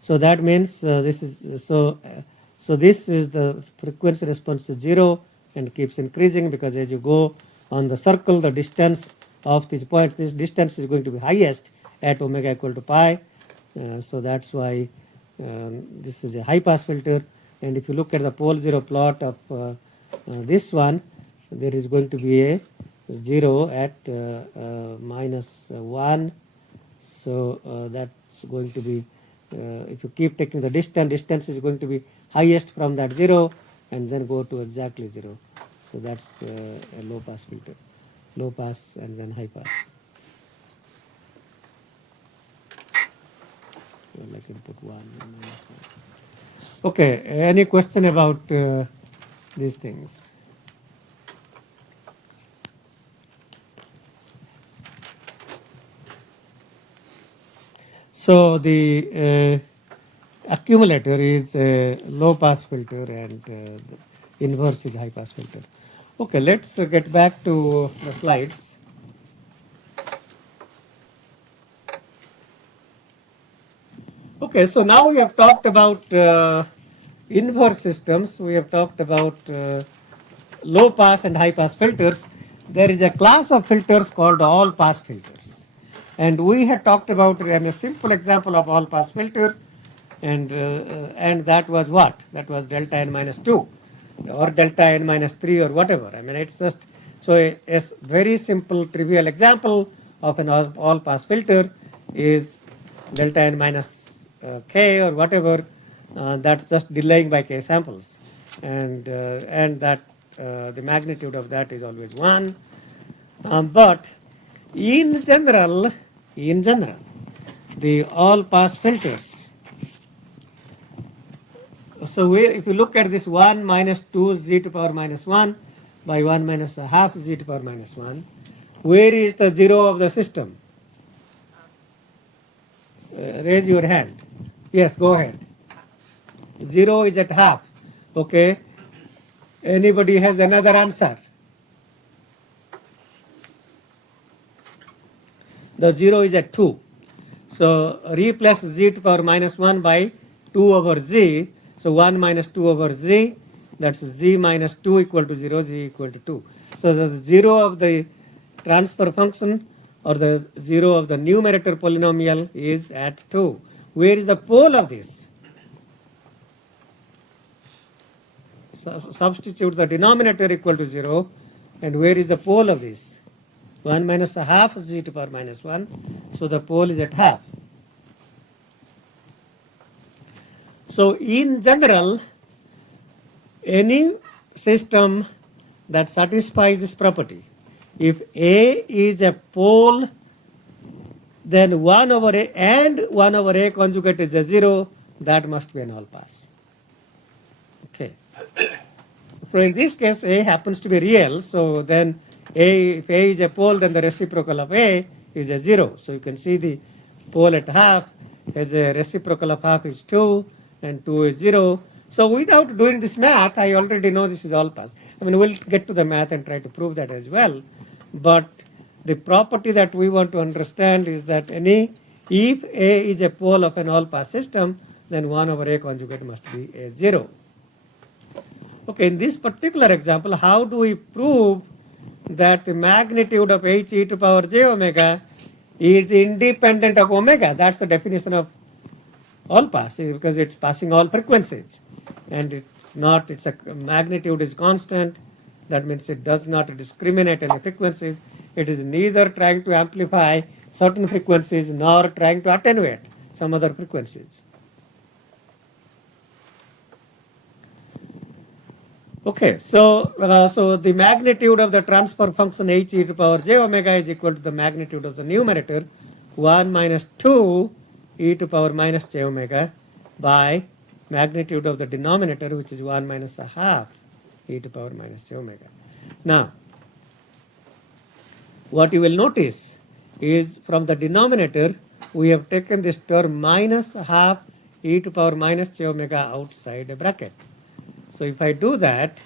So that means this is so this is the frequency response is 0 and keeps increasing, because as you go on the circle, the distance of these points, this distance is going to be highest at omega equal to pi. So that's why this is a high pass filter. And if you look at the pole 0 plot of this one, there is going to be a 0 at minus 1, So that's going to be, if you keep taking the distance is going to be highest from that 0 and then go to exactly 0. So that's a low pass filter. Low pass and then high pass. Well, I can put 1 and minus 1. Okay, any question about these things? So the accumulator is a low pass filter and the inverse is high pass filter. Okay, let's get back to the slides. Okay, so now we have talked about inverse systems. We have talked about low pass and high pass filters. There is a class of filters called all pass filters. And we had talked about a simple example of all pass filter, and that was what? That was delta n minus 2 or delta n minus 3 or whatever. I mean, it's just so a very simple trivial example of an all pass filter is delta n minus k or whatever. That's just delaying by k samples, and that the magnitude of that is always 1. But in general, the all pass filters. So if you look at this 1 minus 2 z to power minus 1 by 1 minus a half z to power minus 1, where is the 0 of the system? Raise your hand. Yes, go ahead. 0 is at half. Okay. Anybody has another answer? The 0 is at 2. So replace z to power minus 1 by 2 over z. So 1 minus 2 over z, that's z minus 2 equal to 0, z equal to 2. So the 0 of the transfer function or the 0 of the numerator polynomial is at 2. Where is the pole of this? So substitute the denominator equal to 0, and where is the pole of this? 1 minus a half z to power minus 1, so the pole is at half. So in general, any system that satisfies this property, if A is a pole, then 1 over A and 1 over A conjugate is a 0, that must be an all pass. Okay. So in this case, A happens to be real, so then if A is a pole, then the reciprocal of A is a 0. So you can see the pole at half has a reciprocal of half is 2 and 2 is 0. So without doing this math, I already know this is all pass. I mean, we'll get to the math and try to prove that as well. But the property that we want to understand is that if A is a pole of an all pass system, then 1 over A conjugate must be a 0. Okay, in this particular example, how do we prove that the magnitude of h e to power j omega is independent of omega? That's the definition of all pass, because it's passing all frequencies, and its a magnitude is constant. That means it does not discriminate any frequencies. It is neither trying to amplify certain frequencies nor trying to attenuate some other frequencies. Okay, so the magnitude of the transfer function h e to power j omega is equal to the magnitude of the numerator 1 minus 2 e to power minus j omega by magnitude of the denominator, which is 1 minus a half e to power minus j omega. Now, what you will notice is from the denominator, we have taken this term minus a half e to power minus j omega outside a bracket. So if I do that,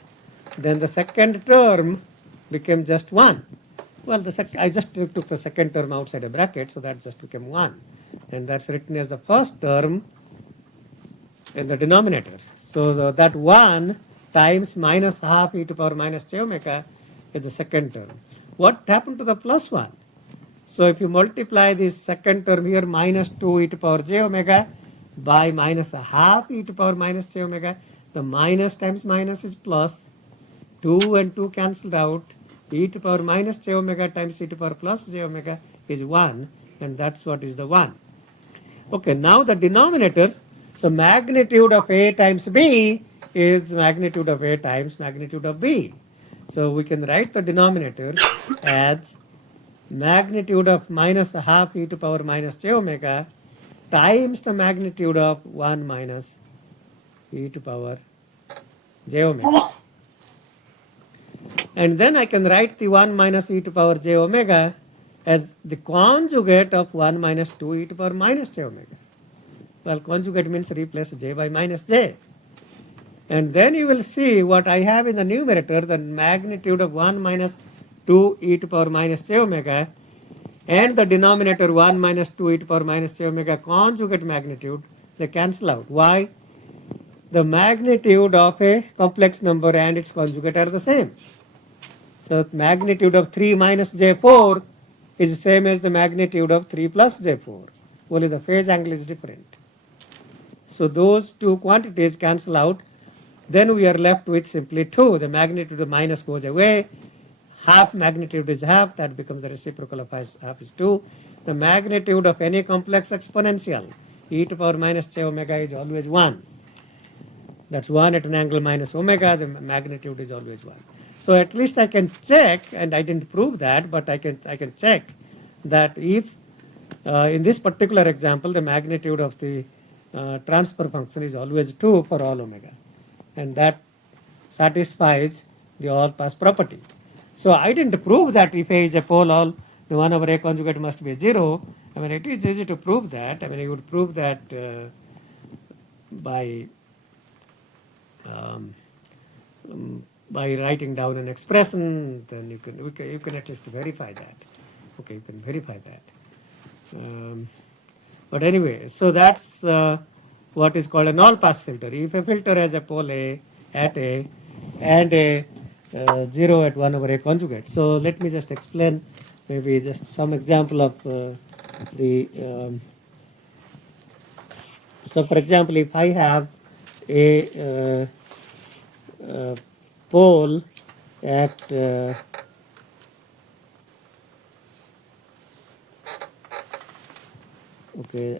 then the second term became just 1. Well, I just took the second term outside a bracket, so that just became 1. And that's written as the first term in the denominator. So that 1 times minus half e to power minus j omega is the second term. What happened to the plus 1? So if you multiply this second term here, minus 2 e to power j omega by minus a half e to power minus j omega, the minus times minus is plus, 2 and 2 cancelled out, e to power minus j omega times e to power plus j omega is 1, and that's what is the 1. Okay, now the denominator, so magnitude of A times B is magnitude of A times magnitude of B. So we can write the denominator as magnitude of minus a half e to power minus j omega times the magnitude of 1 minus e to power j omega. And then I can write the 1 minus e to power j omega as the conjugate of 1 minus 2 e to power minus j omega. Well, conjugate means replace j by minus j. And then you will see what I have in the numerator, the magnitude of 1 minus 2 e to power minus j omega, and the denominator 1 minus 2 e to power minus j omega conjugate magnitude, they cancel out. Why? The magnitude of a complex number and its conjugate are the same. So magnitude of 3 minus j4 is the same as the magnitude of 3 plus j4. Only the phase angle is different. So those two quantities cancel out. Then we are left with simply 2. The magnitude of minus goes away. Half magnitude is half. That becomes the reciprocal of half is 2. The magnitude of any complex exponential, e to power minus j omega, is always 1. That's 1 at an angle minus omega. The magnitude is always 1. So at least I can check, and I didn't prove that, but I can check that if in this particular example the magnitude of the transfer function is always 2 for all omega, and that satisfies the all pass property. So I didn't prove that if A is a pole, all the 1 over A conjugate must be 0. I mean, it is easy to prove that. I mean, you would prove that by writing down an expression. Then you can at least verify that. Okay, you can verify that. But anyway, so that's what is called an all-pass filter. If a filter has a pole A at A and a 0 at 1 over A conjugate. So let me just explain maybe just some example of so for example, if I have a pole at okay,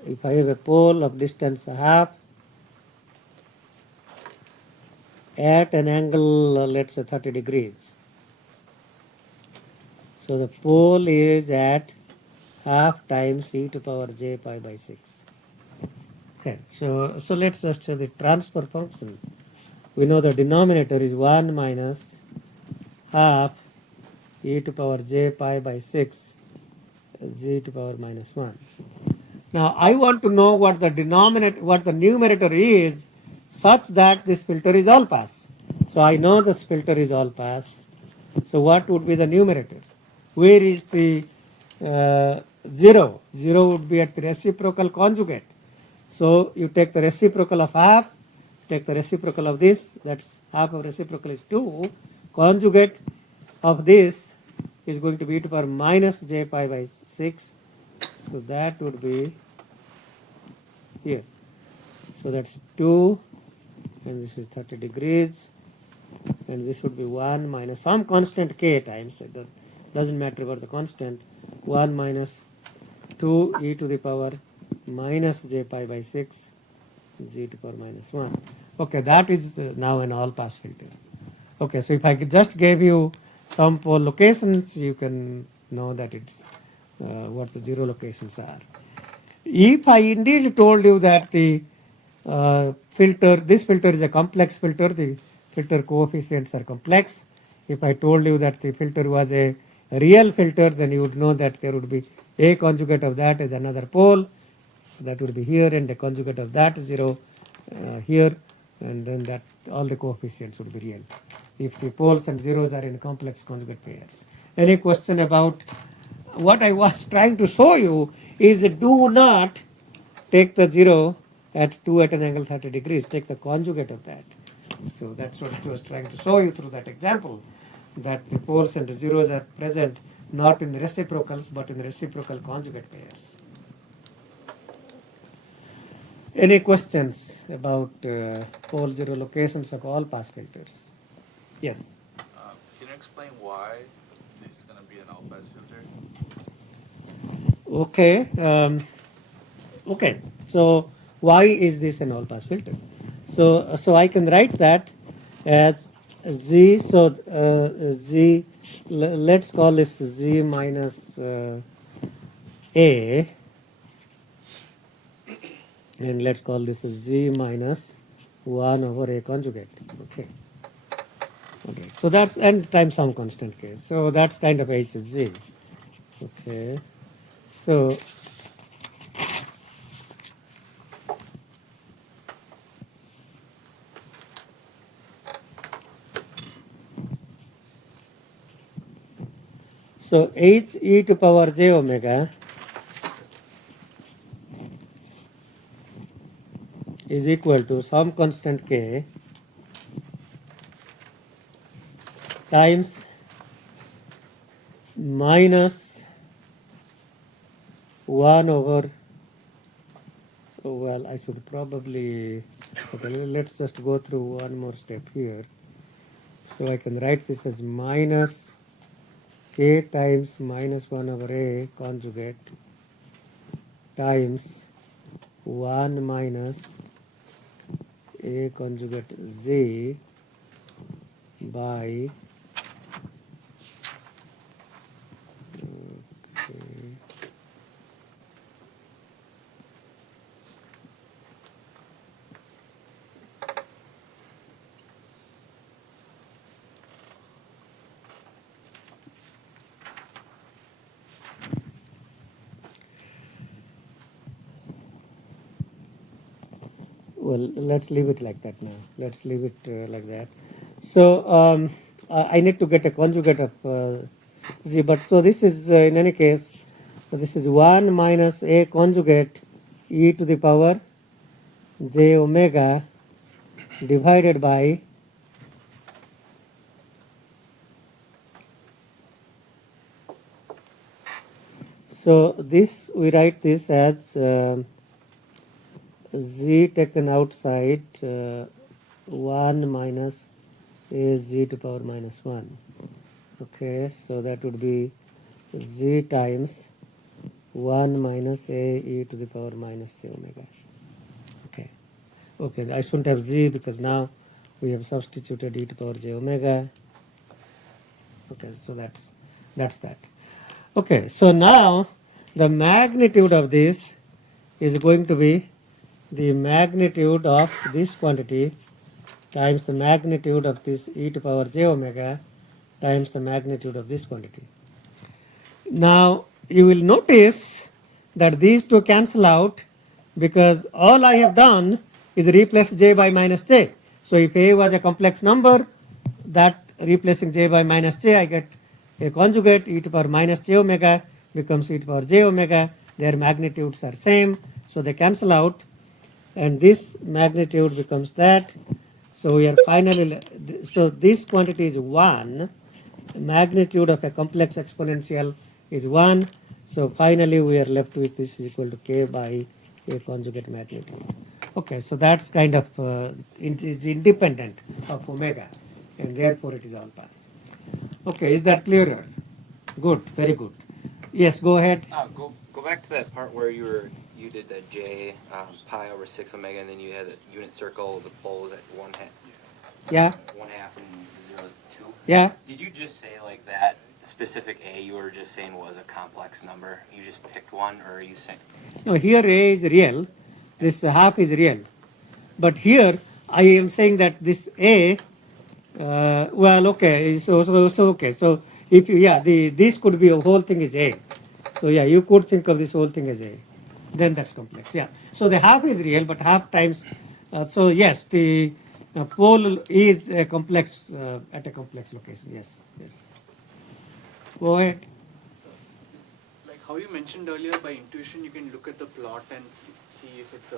if I have a pole of distance half at an angle, let's say 30 degrees. So the pole is at half times e to power j pi by 6. Okay, so let's just say the transfer function. We know the denominator is 1 minus half e to power j pi by 6 z to power minus 1. Now I want to know what the numerator is such that this filter is all pass. So I know this filter is all pass. So what would be the numerator? Where is the 0? 0 would be at the reciprocal conjugate. So you take the reciprocal of half, take the reciprocal of this, that's half of reciprocal is 2. Conjugate of this is going to be e to power minus j pi by 6. So that would be here. So that's 2, and this is 30 degrees, and this would be 1 minus some constant k times, it doesn't matter about the constant, 1 minus 2 e to the power minus j pi by 6 z to power minus 1. Okay, that is now an all pass filter. Okay, so if I just gave you some pole locations, you can know that it's what the 0 locations are. If I indeed told you that the this filter is a complex filter, the filter coefficients are complex. If I told you that the filter was a real filter, then you would know that there would be a conjugate of that is another pole, that would be here, and the conjugate of that 0 here, and then that all the coefficients would be real if the poles and zeros are in complex conjugate pairs. Any question about what I was trying to show you is do not take the 0 at 2 at an angle 30 degrees, take the conjugate of that. So that's what I was trying to show you through that example, that the poles and the zeros are present not in the reciprocals but in the reciprocal conjugate pairs. Any questions about pole zero locations of all pass filters? Yes? Can you explain why this is going to be an all-pass filter? Okay. Okay. So why is this an all-pass filter? So I can write that as z. So z. Let's call this z minus a, and let's call this z minus 1 over a conjugate. Okay. Okay. So that's and times some constant k. So that's kind of h is z. Okay. So h e to power j omega is equal to some constant k times minus 1 over, well, I should probably, okay, let's just go through one more step here. So I can write this as minus k times minus 1 over a conjugate times 1 minus a conjugate z by well, let's leave it like that now. Let's leave it like that. So I need to get a conjugate of z, but so this is in any case, so this is 1 minus a conjugate e to the power j omega divided by so this we write this as z taken outside 1 minus a z to power minus 1. Okay, so that would be z times 1 minus a e to the power minus j omega. Okay, okay, I shouldn't have z because now we have substituted e to power j omega. Okay, so that's that. Okay, so now the magnitude of this is going to be the magnitude of this quantity times the magnitude of this e to power j omega times the magnitude of this quantity. Now you will notice that these two cancel out because all I have done is replace j by minus j. So if a was a complex number, that replacing j by minus j, I get a conjugate e to power minus j omega becomes e to power j omega. Their magnitudes are same, so they cancel out, and this magnitude becomes that. So we are finally, so this quantity is 1. The magnitude of a complex exponential is 1. So finally we are left with this is equal to k by a conjugate magnitude. Okay, so that's kind of is independent of omega, and therefore it is all pass. Okay, is that clearer? Good, very good. Yes, go ahead. Go back to that part where you did the j pi over 6 omega, and then you had the unit circle, the poles at 1/2. Yeah. 1/2 and 0 is 2. Yeah. Did you just say like that specific a you were just saying was a complex number? You just picked one, or are you saying? No, here a is real. This half is real. But here I am saying that this a, well, okay, so okay. So if you, yeah, this could be a whole thing is a. So yeah, you could think of this whole thing as a. Then that's complex. Yeah. So the half is real, but half times. So yes, the pole is a complex at a complex location. Yes. Yes. Go ahead. Like how you mentioned earlier, by intuition you can look at the plot and see if it's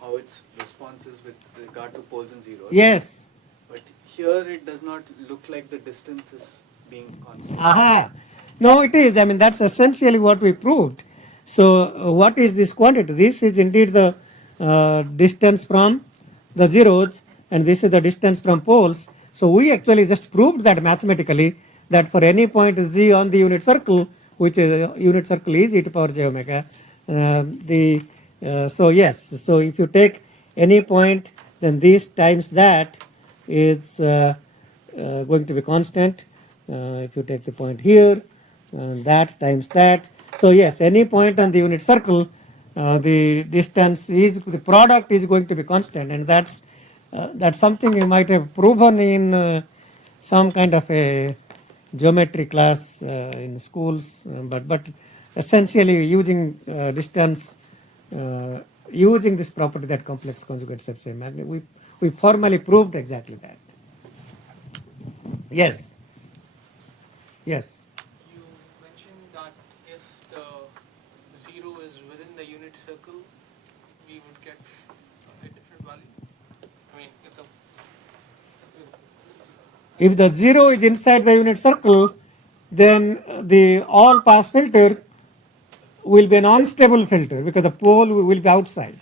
how its response is with regard to poles and zeros. Yes. But here it does not look like the distance is being constant. Aha. No, it is. I mean, that's essentially what we proved. So what is this quantity? This is indeed the distance from the zeros, and this is the distance from poles. So we actually just proved that mathematically, that for any point z on the unit circle, which unit circle is e to power j omega. So yes, so if you take any point, then this times that is going to be constant. If you take the point here, that times that. So yes, any point on the unit circle, the distance is, the product is going to be constant, and that's something you might have proven in some kind of a geometry class in schools, but essentially using distance, using this property that complex conjugates have same magnitude, we formally proved exactly that. Yes. Yes. You mentioned that if the 0 is within the unit circle, we would get a different value. I mean, If the 0 is inside the unit circle, then the all pass filter will be an unstable filter because the pole will be outside.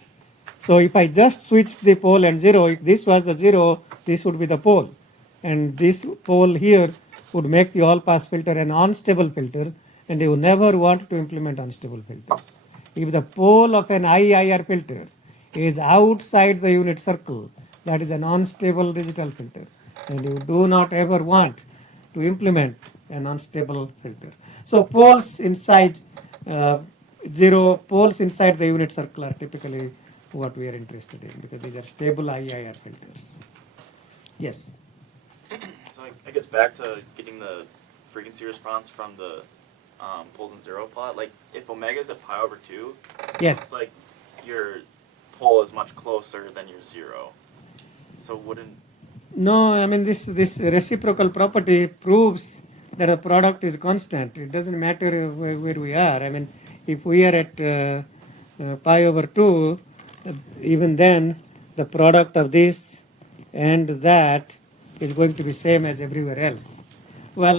So if I just switch the pole and 0, if this was the 0, this would be the pole. And this pole here would make the all pass filter an unstable filter, and you never want to implement unstable filters. If the pole of an IIR filter is outside the unit circle, that is an unstable digital filter, and you do not ever want to implement an unstable filter. So poles inside 0, poles inside the unit circle are typically what we are interested in, because these are stable IIR filters. Yes. So I guess back to getting the frequency response from the poles in 0 plot. Like if omega is at pi over 2, Yes. it's like your pole is much closer than your 0. So wouldn't No, I mean this reciprocal property proves that a product is constant. It doesn't matter where we are. I mean, if we are at pi over 2, even then the product of this and that is going to be same as everywhere else. Well,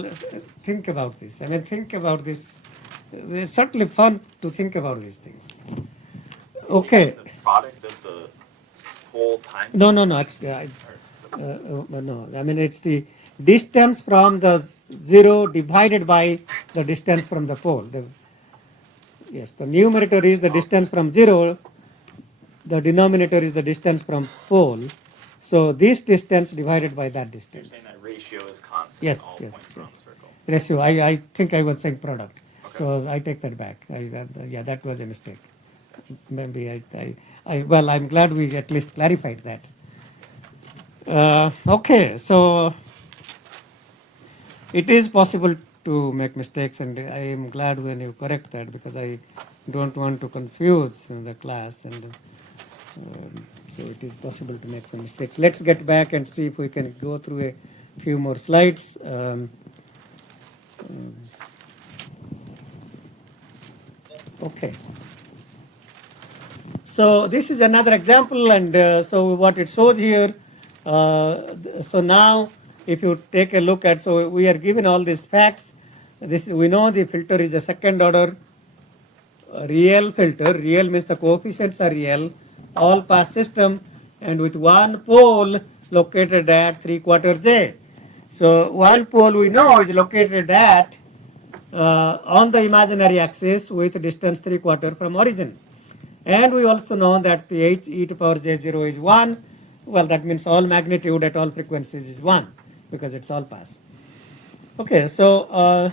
think about this. I mean, think about this. It's certainly fun to think about these things. Okay. the product of the pole times No. It's, no, I mean it's the distance from the 0 divided by the distance from the pole. Yes, the numerator is the distance from 0. The denominator is the distance from pole. So this distance divided by that You're distance. saying that ratio is constant Yes, all yes, points around yes. the circle. Ratio. I think I was saying product. Okay. So I take that back. Yeah, that was a mistake. Maybe well, I'm glad we at least clarified that. Okay, so it is possible to make mistakes, and I am glad when you correct that, because I don't want to confuse the class, and so it is possible to make some mistakes. Let's get back and see if we can go through a few more slides. Okay. So this is another example, and so what it shows here. So now, if you take a look at, so we are given all these facts. This we know the filter is a second order real filter. Real means the coefficients are real, all pass system, and with one pole located at 3/4 J. So one pole we know is located at on the imaginary axis with distance 3/4 from origin. And we also know that the h e to power j0 is 1. Well, that means all magnitude at all frequencies is 1, because it's all pass. Okay, so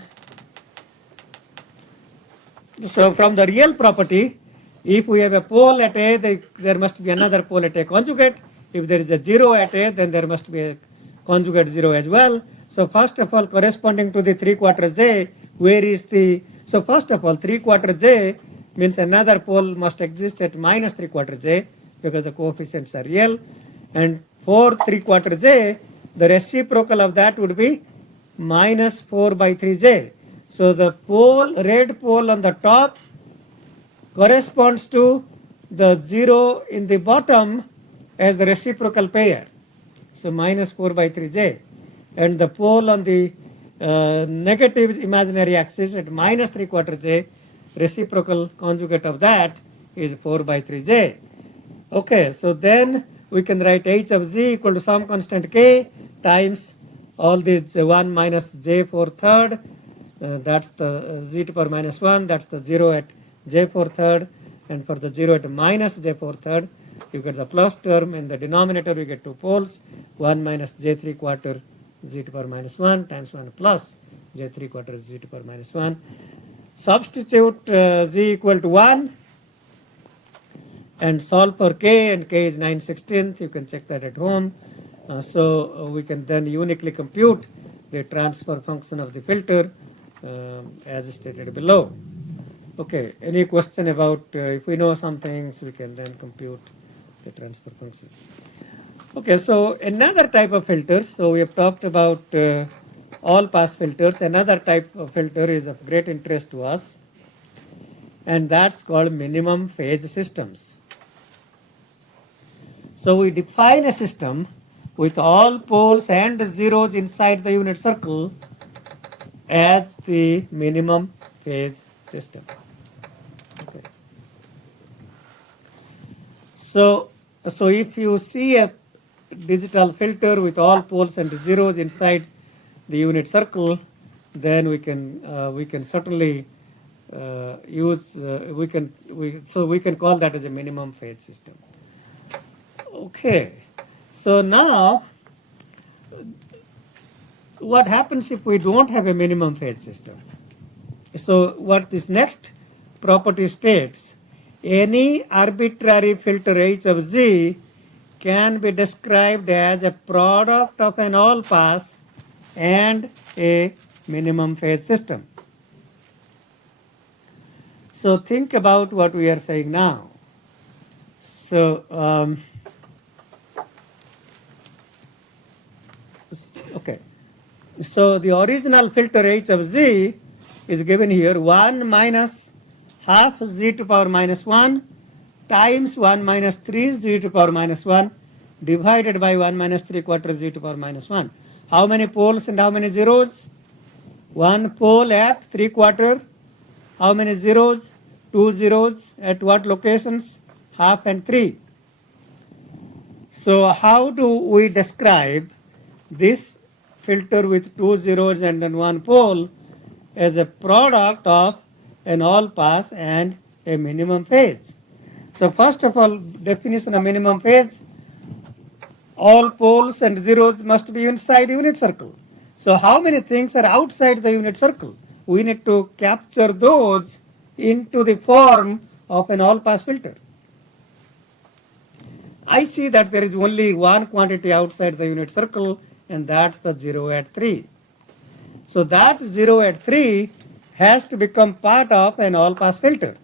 from the real property, if we have a pole at A, there must be another pole at A conjugate. If there is a 0 at A, then there must be a conjugate 0 as well. So first of all, corresponding to the 3/4 J, where is the, so first of all, 3/4 J means another pole must exist at minus 3/4 J, because the coefficients are real. And for 3/4 J, the reciprocal of that would be minus 4/3 J. So the pole, red pole on the top corresponds to the 0 in the bottom as the reciprocal pair. So minus 4/3 J. And the pole on the negative imaginary axis at minus 3/4 J, reciprocal conjugate of that is 4/3 J. Okay, so then we can write h of z equal to some constant k times all these 1 minus j 4/3 that's the z to power minus 1, that's the 0 at j4 third, and for the 0 at minus j4 third, you get the plus term. In the denominator, you get two poles, 1 minus j3 quarter z to power minus 1 times 1 plus j3 quarter z to power minus 1. Substitute z equal to 1 and solve for k, and k is 9/16. You can check that at home. So we can then uniquely compute the transfer function of the filter as stated below. Okay, any question about if we know some things, we can then compute the transfer function. Okay, so another type of filter, so we have talked about all pass filters. Another type of filter is of great interest to us, and that's called minimum phase systems. So we define a system with all poles and zeros inside the unit circle as the minimum phase system. Okay. So if you see a digital filter with all poles and zeros inside the unit circle, then we can certainly we can call that as a minimum phase system. Okay, so now what happens if we don't have a minimum phase system? So what this next property states, any arbitrary filter H of Z can be described as a product of an all pass and a minimum phase system. So think about what we are saying now. So okay, so the original filter H of Z is given here, 1 minus half z to power minus 1 times 1 minus 3 z to power minus 1 divided by 1 minus 3 quarter z to power minus 1. How many poles and how many zeros? One pole at 3 quarter. How many zeros? 2 zeros. At what locations? Half and 3. So how do we describe this filter with 2 zeros and then 1 pole as a product of an all pass and a minimum phase? So first of all, definition of minimum phase, all poles and zeros must be inside unit circle. So how many things are outside the unit circle? We need to capture those into the form of an all pass filter. I see that there is only one quantity outside the unit circle, and that's the 0 at 3. So that 0 at 3 has to become part of an all pass filter.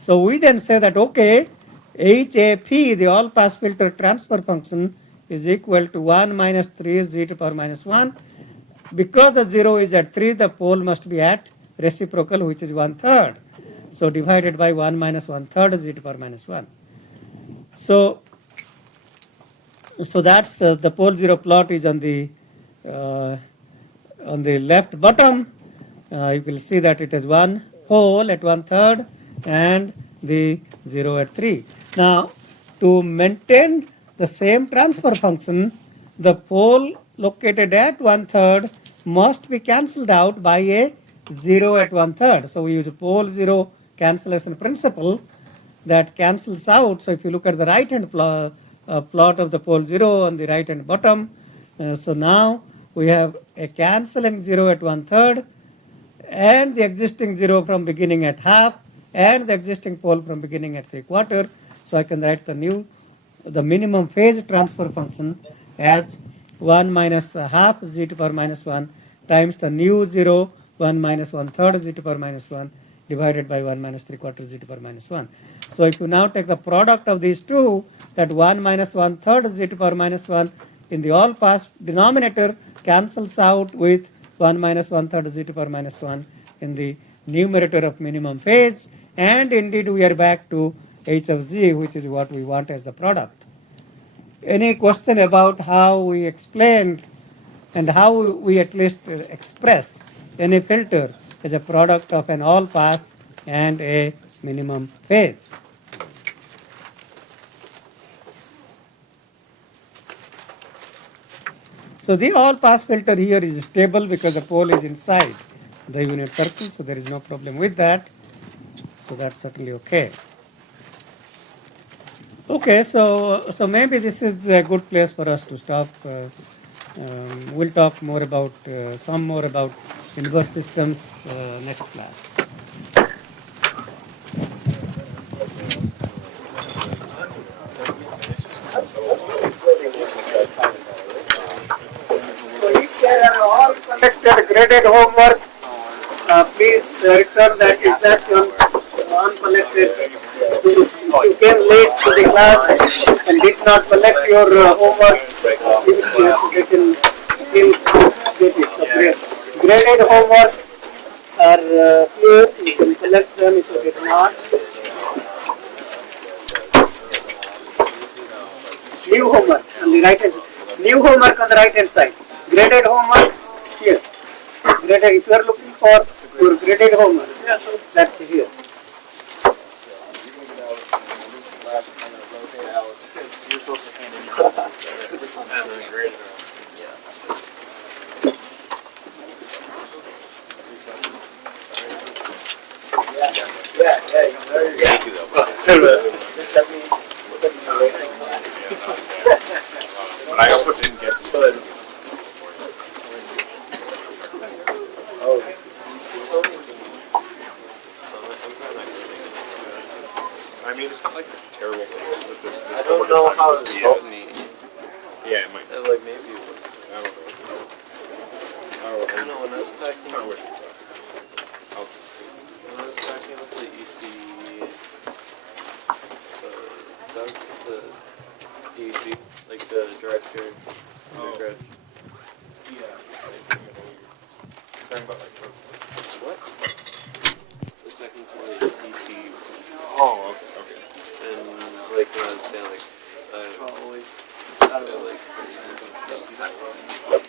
So we then say that, okay, HAP, the all pass filter transfer function, is equal to 1 minus 3 z to power minus 1. Because the 0 is at 3, the pole must be at reciprocal, which is 1/3. So divided by 1 minus 1/3 z to power minus 1. So that's the pole 0 plot is on the left bottom. You will see that it is one pole at 1/3 and the 0 at 3. Now, to maintain the same transfer function, the pole located at 1/3 must be cancelled out by a 0 at 1/3. So we use a pole 0 cancellation principle that cancels out. So if you look at the right hand plot of the pole 0 on the right hand bottom, so now we have a cancelling 0 at 1/3 and the existing 0 from beginning at half and the existing pole from beginning at 3/4. So I can write the minimum phase transfer function as 1 minus half z to power minus 1 times the new 0, 1 minus 1/3 z to power minus 1 divided by 1 minus 3/4 z to power minus 1. So if you now take the product of these two, that 1 minus 1/3 z to power minus 1 in the all pass denominator cancels out with 1 minus 1/3 z to power minus 1 in the numerator of minimum phase, and indeed we are back to h of z, which is what we want as the product. Any question about how we explained and how we at least express any filter as a product of an all pass and a minimum phase? So the all pass filter here is stable because the pole is inside the unit circle, so there is no problem with that. So that's certainly okay. Okay, so maybe this is a good place for us to stop. We'll talk more about some more about inverse systems next class. So if there are all collected graded homework, please return that is that uncollected. You came late to the class and did not collect your homework, you can still get it. So graded homework are here, you can collect them if you did not. New homework on the right hand side. New homework on the right hand side. Graded homework here. Graded, if you are looking for your graded homework, that's here. But I also didn't get to it. I mean, it's not like a terrible thing that this I don't know how it helped me. Yeah, it might. Like maybe it was. I don't know. I don't know when I was talking. I wish it was. When I was talking with the EC, the DG, like the director, undergrad. Yeah. Talking about like What? The second to the EC. oh, okay. And like when I was saying like, Probably. like